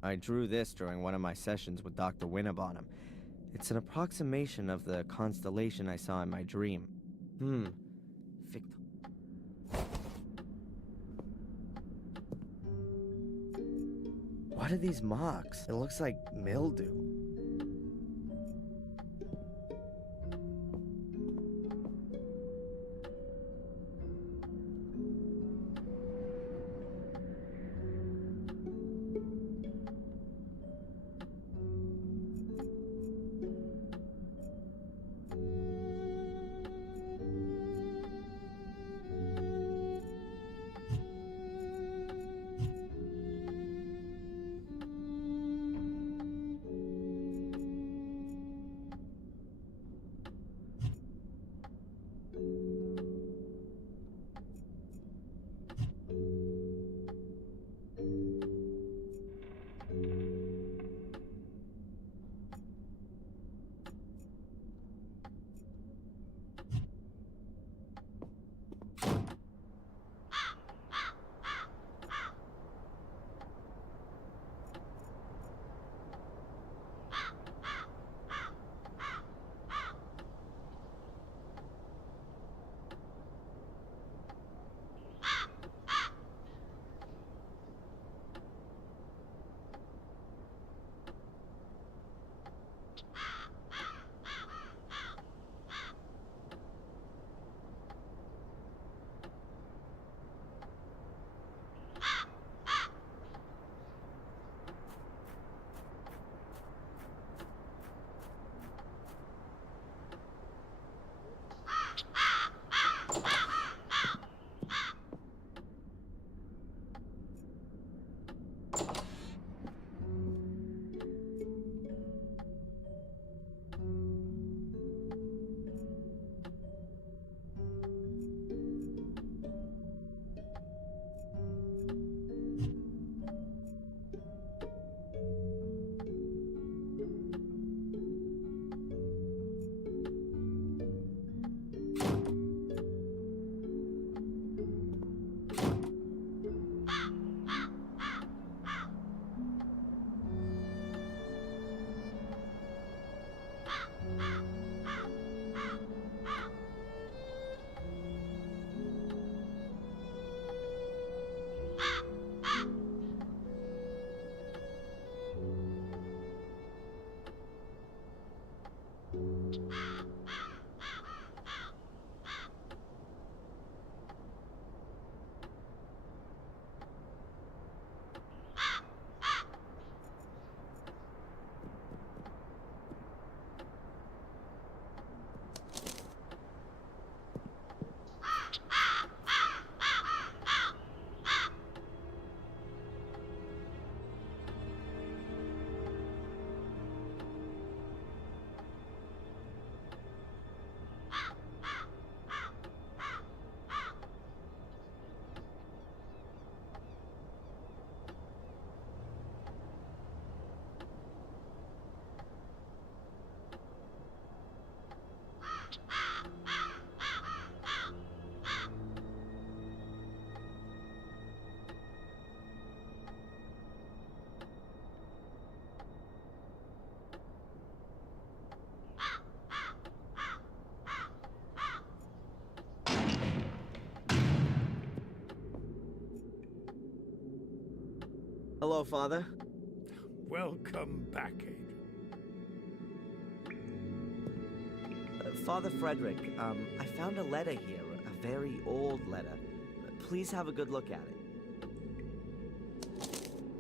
I drew this during one of my sessions with Dr. Winabonham. It's an approximation of the constellation I saw in my dream. What are these marks? It looks like mildew. Hello, Father. Welcome back, Adrian. Father Frederick, I found a letter here, a very old letter. Please have a good look at it.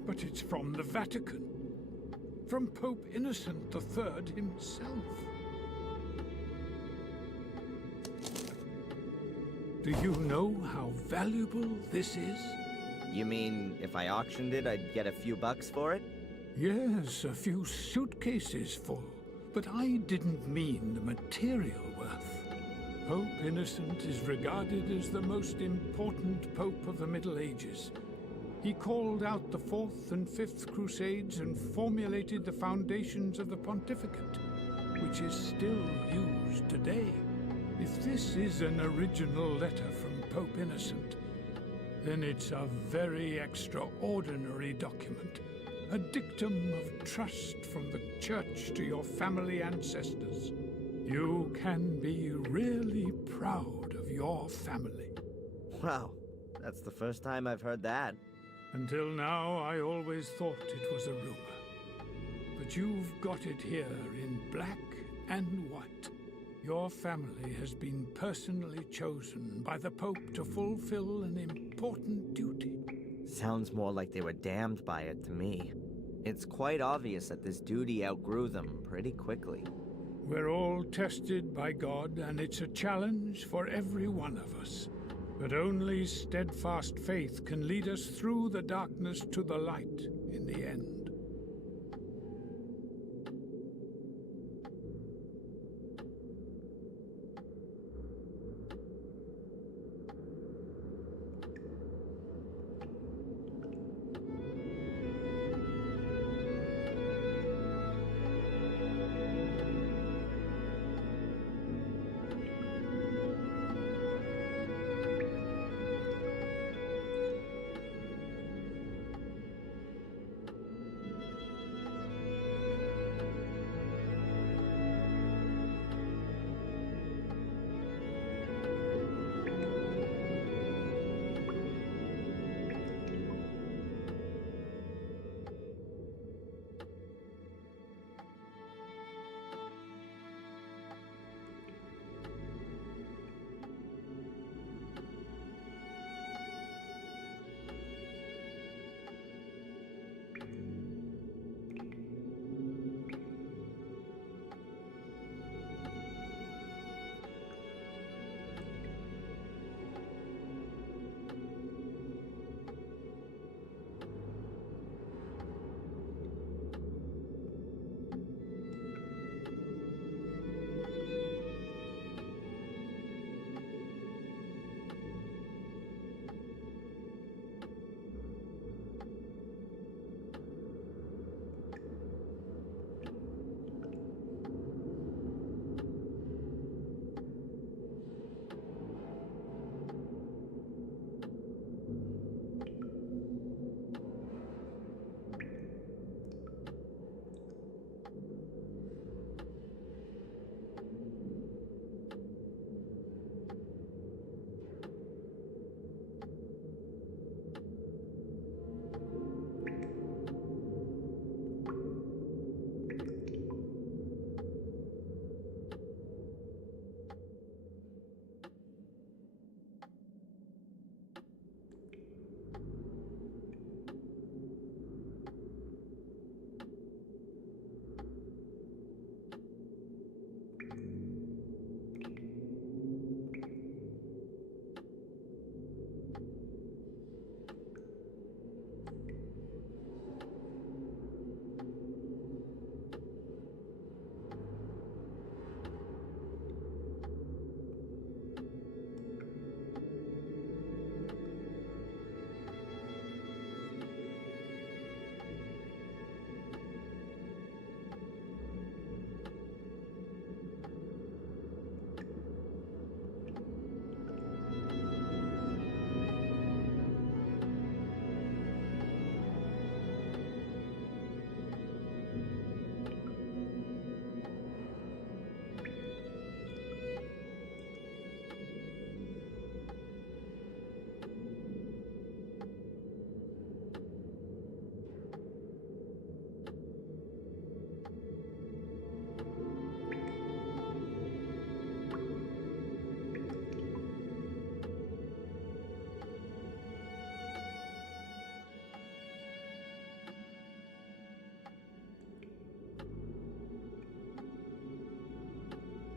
But it's from the Vatican. From Pope Innocent III himself. Do you know how valuable this is? You mean if I auctioned it, I'd get a few bucks for it? Yes, a few suitcases full. But I didn't mean the material worth. Pope Innocent is regarded as the most important pope of the Middle Ages. He called out the Fourth and Fifth Crusades and formulated the foundations of the pontificate, which is still used today. If this is an original letter from Pope Innocent, then it's a very extraordinary document. A dictum of trust from the Church to your family ancestors. You can be really proud of your family. Wow, that's the first time I've heard that. Until now, I always thought it was a rumor. But you've got it here in black and white. Your family has been personally chosen by the Pope to fulfill an important duty. Sounds more like they were damned by it to me. It's quite obvious that this duty outgrew them pretty quickly. We're all tested by God, and it's a challenge for every one of us. But only steadfast faith can lead us through the darkness to the light in the end.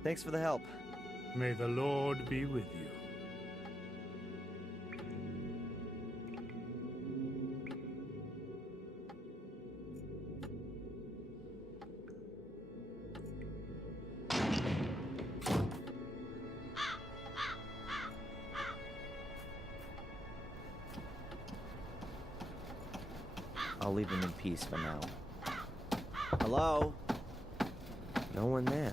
Thanks for the help. May the Lord be with you. I'll leave him in peace for now. Hello? No one there.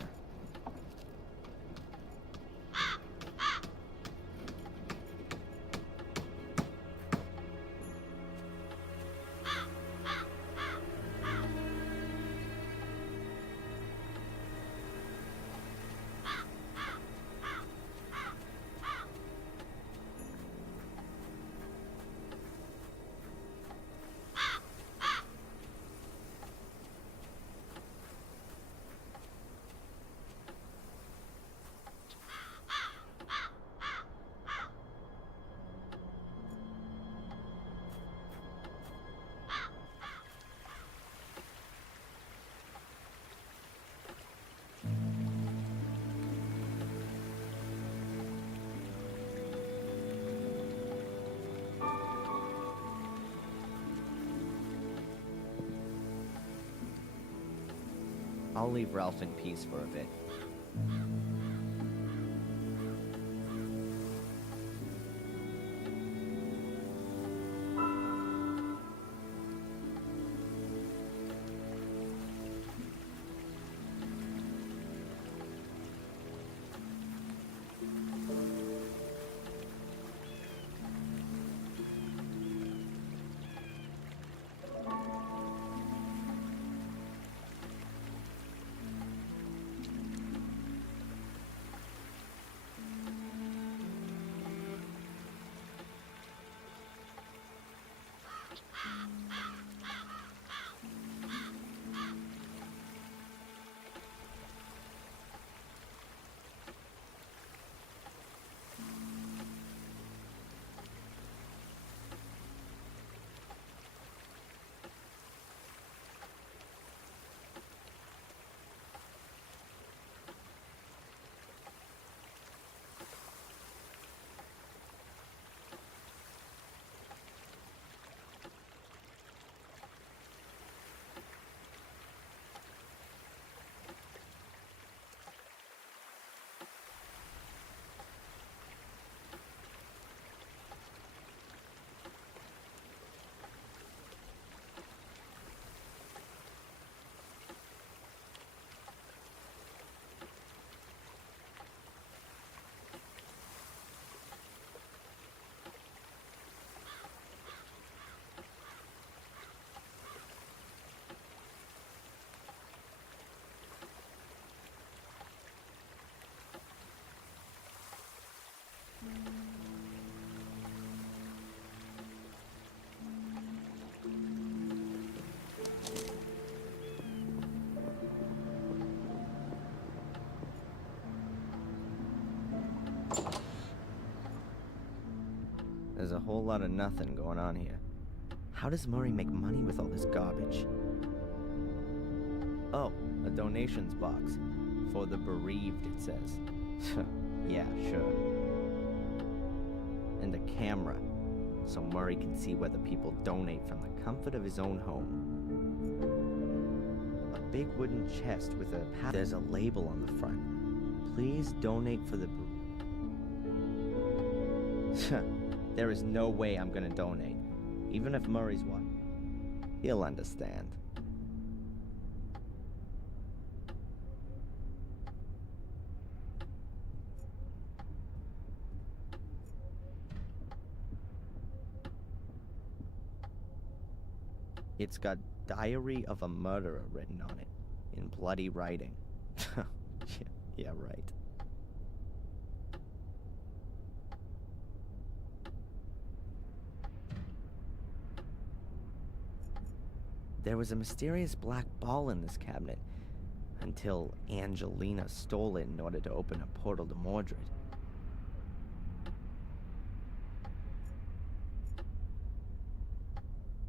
I'll leave Ralph in peace for a bit. There's a whole lot of nothing going on here. How does Murray make money with all this garbage? Oh, a donations box. For the bereaved, it says. Yeah, sure. And a camera, so Murray can see whether people donate from the comfort of his own home. A big wooden chest with a there's a label on the front. Please donate for the There is no way I'm gonna donate. Even if Murray's one. He'll understand. It's got Diary of a Murderer written on it, in bloody writing. Yeah, right. There was a mysterious black ball in this cabinet, until Angelina stole it in order to open a portal to Mordred.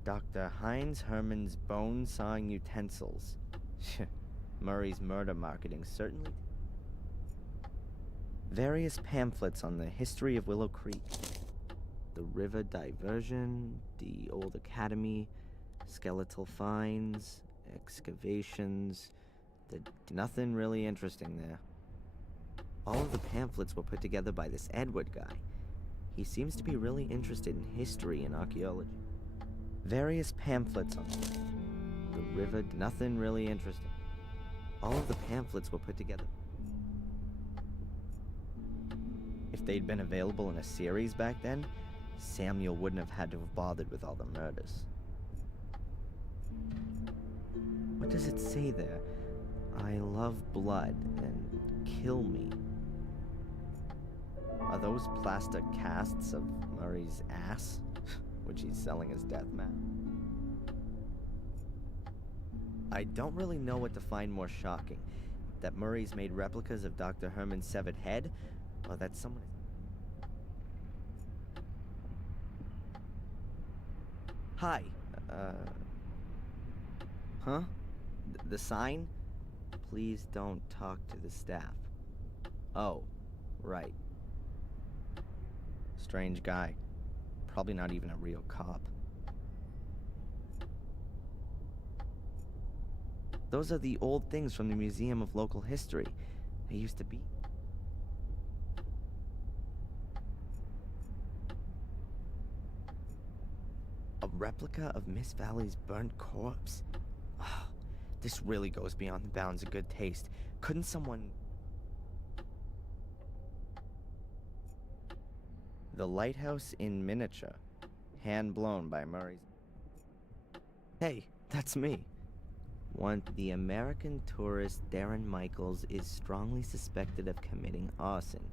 Dr. Heinz Herman's bone-sawing utensils. Murray's murder marketing certainly... Various pamphlets on the history of Willow Creek. The river diversion, the old academy, skeletal finds, excavations. Nothing really interesting there. All of the pamphlets were put together by this Edward guy. He seems to be really interested in history and archaeology. Various pamphlets on the river, nothing really interesting. All of the pamphlets were put together. If they'd been available in a series back then, Samuel wouldn't have had to have bothered with all the murders. What does it say there? I love blood and kill me. Are those plaster casts of Murray's ass, which he's selling as death mat? I don't really know what to find more shocking. That Murray's made replicas of Dr. Herman's severed head, or that someone... Hi, huh? The sign? Please don't talk to the staff. Oh, right. Strange guy. Probably not even a real cop. Those are the old things from the Museum of Local History. They used to be. A replica of Miss Valley's burnt corpse. Oh, this really goes beyond the bounds of good taste. Couldn't someone... The Lighthouse in Miniature. Hand-blown by Murray's... Hey, that's me. The American tourist Darren Michaels is strongly suspected of committing arson.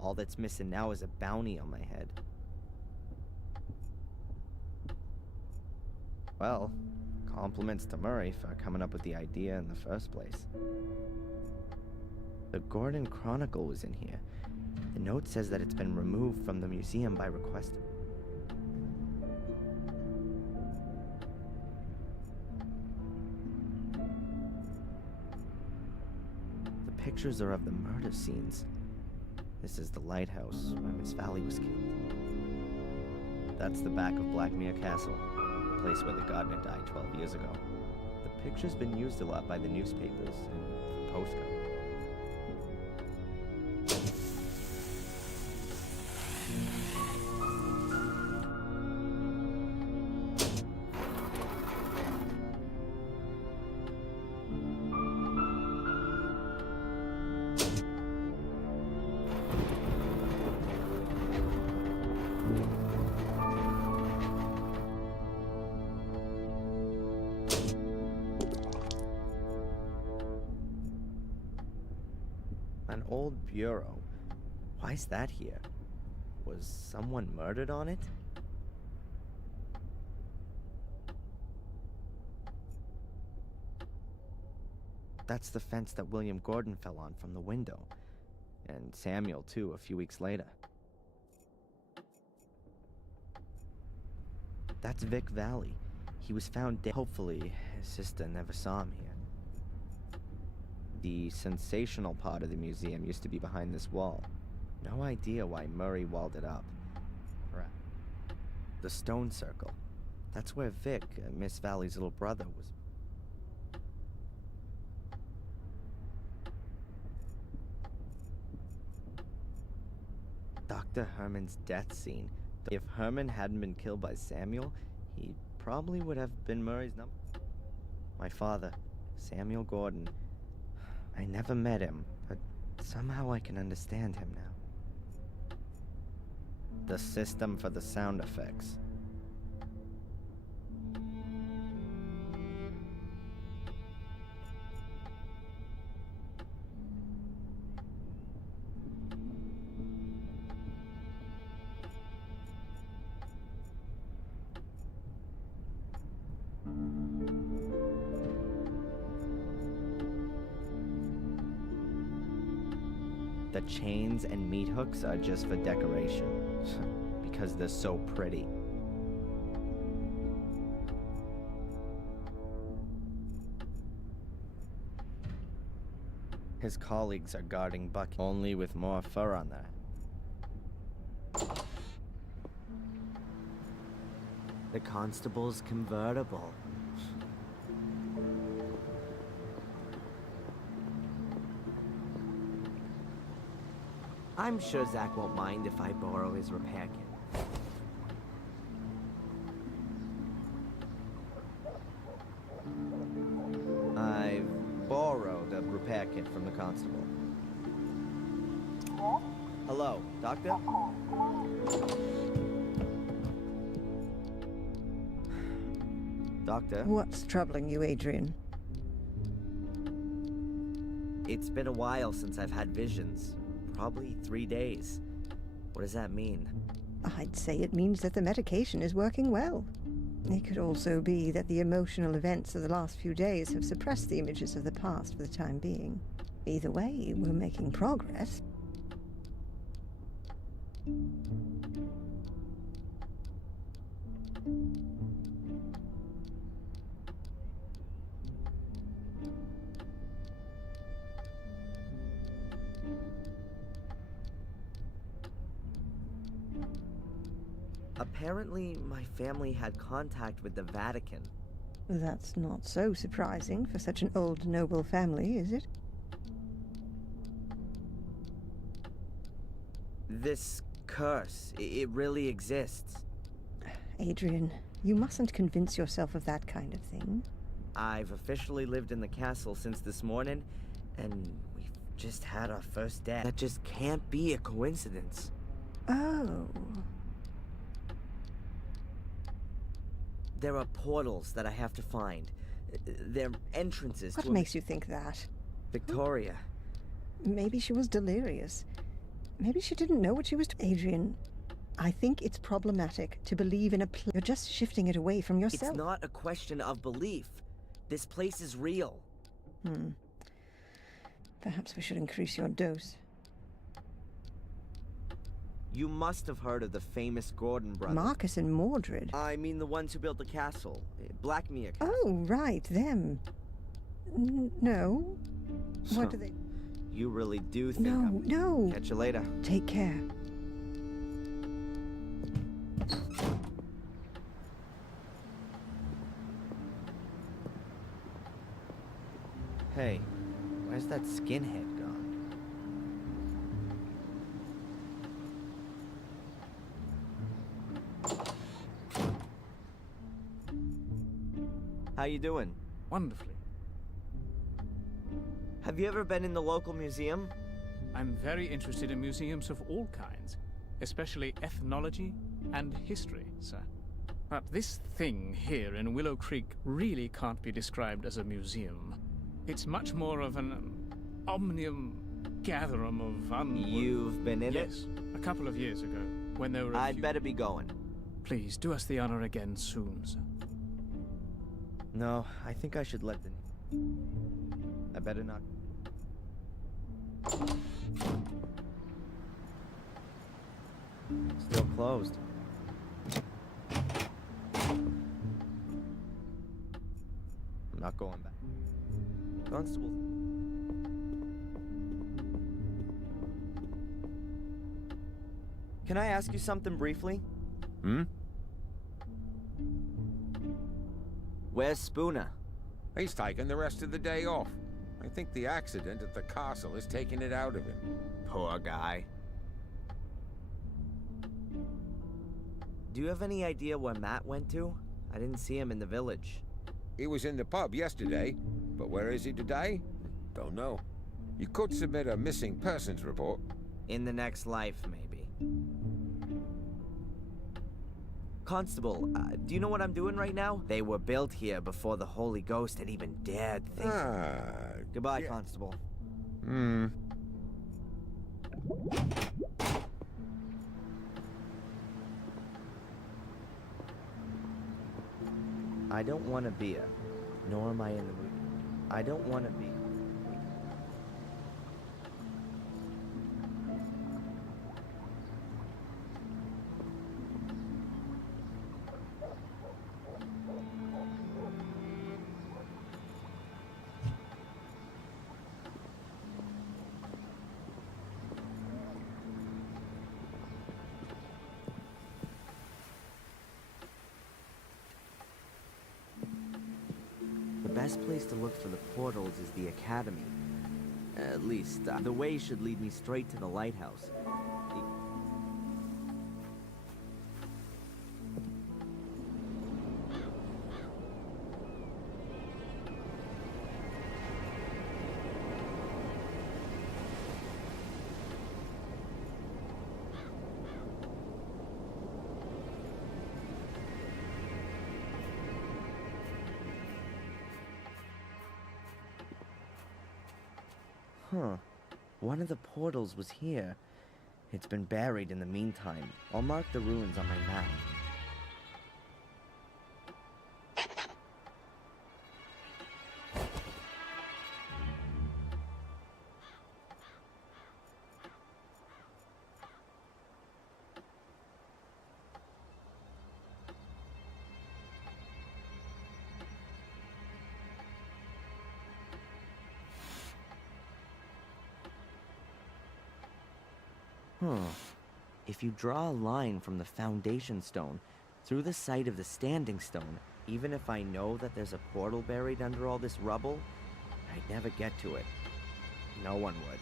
All that's missing now is a bounty on my head. Well, compliments to Murray for coming up with the idea in the first place. The Gordon Chronicle was in here. The note says that it's been removed from the museum by request. The pictures are of the murder scenes. This is the lighthouse where Miss Valley was killed. That's the back of Blackmere Castle, the place where the gardener died 12 years ago. The picture's been used a lot by the newspapers and for postcards. An old bureau. Why's that here? Was someone murdered on it? That's the fence that William Gordon fell on from the window. And Samuel, too, a few weeks later. That's Vic Valley. He was found dead. Hopefully, his sister never saw him here. The sensational part of the museum used to be behind this wall. No idea why Murray walled it up. The stone circle. That's where Vic, Miss Valley's little brother, was. Dr. Herman's death scene. If Herman hadn't been killed by Samuel, he probably would have been Murray's number. My father, Samuel Gordon. I never met him, but somehow I can understand him now. The system for the sound effects. The chains and meat hooks are just for decoration, because they're so pretty. His colleagues are guarding Bucky, only with more fur on their. The constable's convertible. I'm sure Zach won't mind if I borrow his repair kit. I've borrowed a repair kit from the constable. Hello, Doctor? Doctor? What's troubling you, Adrian? It's been a while since I've had visions. Probably 3 days. What does that mean? I'd say it means that the medication is working well. It could also be that the emotional events of the last few days have suppressed the images of the past for the time being. Either way, we're making progress. Apparently, my family had contact with the Vatican. That's not so surprising for such an old noble family, is it? This curse, it really exists. Adrian, you mustn't convince yourself of that kind of thing. I've officially lived in the castle since this morning, and we've just had our first death. That just can't be a coincidence. Oh. There are portals that I have to find. They're entrances What to makes you think that? Victoria. Maybe she was delirious. Maybe she didn't know what she was doing. Adrian, I think it's problematic to believe in a You're just shifting it away from yourself. It's not a question of belief. This place is real. Perhaps we should increase your dose. You must have heard of the famous Gordon brothers. Marcus and Mordred. I mean the ones who built the castle. Blackmere Castle. Oh, right, them. No. What do they... You really do think No. Catch you later. Take care. Hey, where's that skinhead gone? How you doing? Wonderfully. Have you ever been in the local museum? I'm very interested in museums of all kinds, especially ethnology and history, sir. But this thing here in Willow Creek really can't be described as a museum. It's much more of an omnium gatherum of You've been in it? Yes, a couple of years ago, when there were a I'd few... better be going. Please, do us the honor again soon, sir. No, I think I should let the... I better not... Still closed. I'm not going back. Constable. Can I ask you something briefly? Where's Spooner? He's taking the rest of the day off. I think the accident at the castle is taking it out of him. Poor guy. Do you have any idea where Matt went to? I didn't see him in the village. He was in the pub yesterday, but where is he today? Don't know. You could submit a missing persons report. In the next life, maybe. Constable, do you know what I'm doing right now? They were built here before the Holy Ghost had even dared think. Goodbye, yeah. Constable. I don't want to be nor am I in the mood. I don't want to be. best place to look for the portals is the academy. At least, the way should lead me straight to the lighthouse. Huh. One of the portals was here. It's been buried in the meantime. I'll mark the ruins on my map. If you draw a line from the foundation stone through the site of the standing stone, even if I know that there's a portal buried under all this rubble, I'd never get to it. No one would.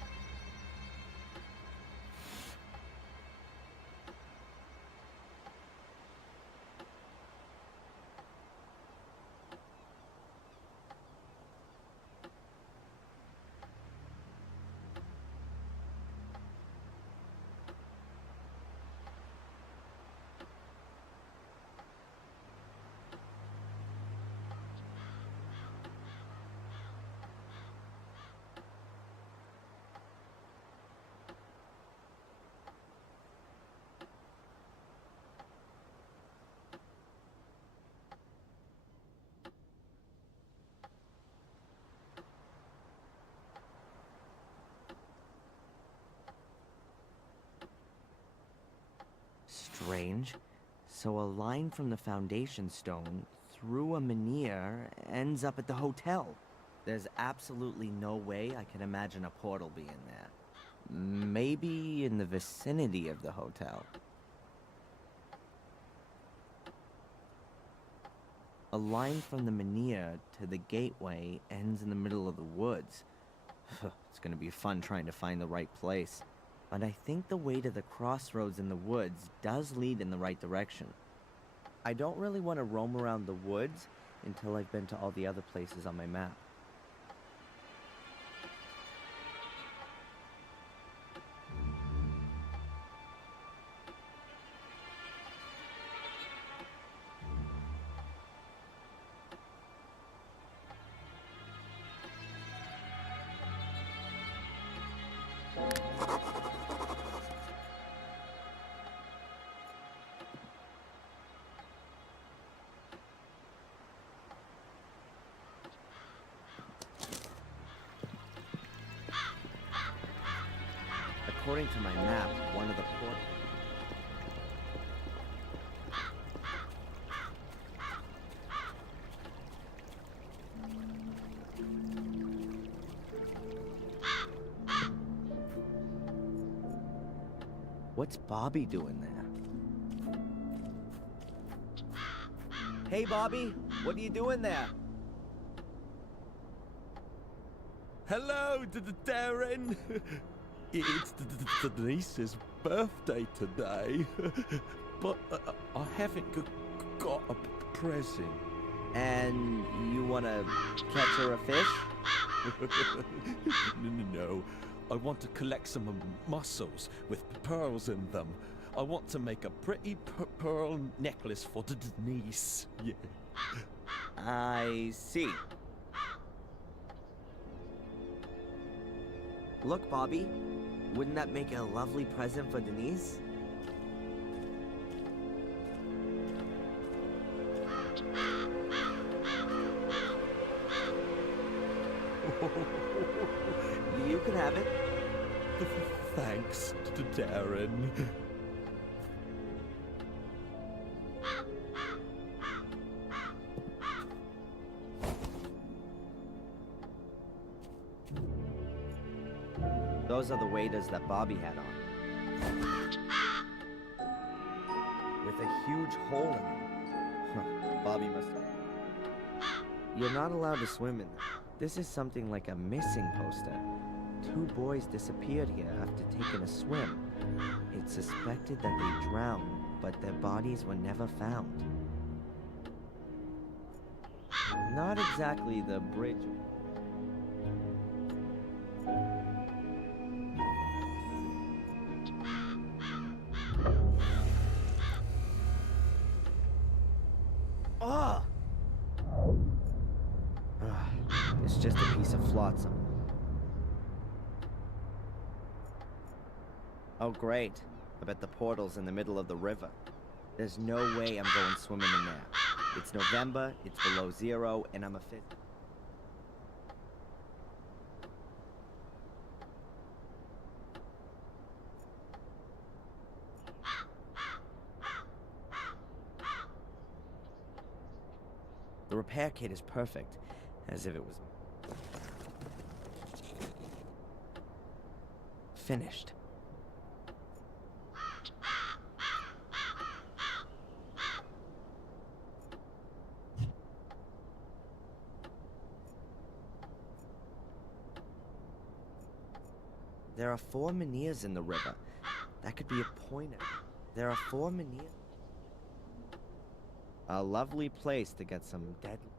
Strange. So a line from the foundation stone through a menhir ends up at the hotel. There's absolutely no way I can imagine a portal being there. Maybe in the vicinity of the hotel. A line from the menhir to the gateway ends in the middle of the woods. It's gonna be fun trying to find the right place. But I think the way to the crossroads in the woods does lead in the right direction. I don't really want to roam around the woods until I've been to all the other places on my map. According to my map, one of the portals... What's Bobby doing there? Hey, Bobby! What are you doing there? Hello, Darren! It's Denise's birthday today, but I haven't got a present. And you want to catch her a fish? No, I want to collect some mussels with pearls in them. I want to make a pretty pearl necklace for Denise. Yeah. I see. Look, Bobby. Wouldn't that make a lovely present for Denise? You can have it. Thanks, Darren. Those are the waders that Bobby had on. With a huge hole in them. Bobby must have... You're not allowed to swim in there. This is something like a missing poster. 2 boys disappeared here after taking a swim. It's suspected that they drowned, but their bodies were never found. Not exactly the bridge. It's just a piece of flotsam. Oh great. I bet the portal's in the middle of the river. There's no way I'm going swimming in there. It's November, it's below 0, and I'm a fit. The repair kit is perfect, as if it was finished. There are 4 menhirs in the river. That could be a pointer. There are 4 menhirs. A lovely place to get some deadly...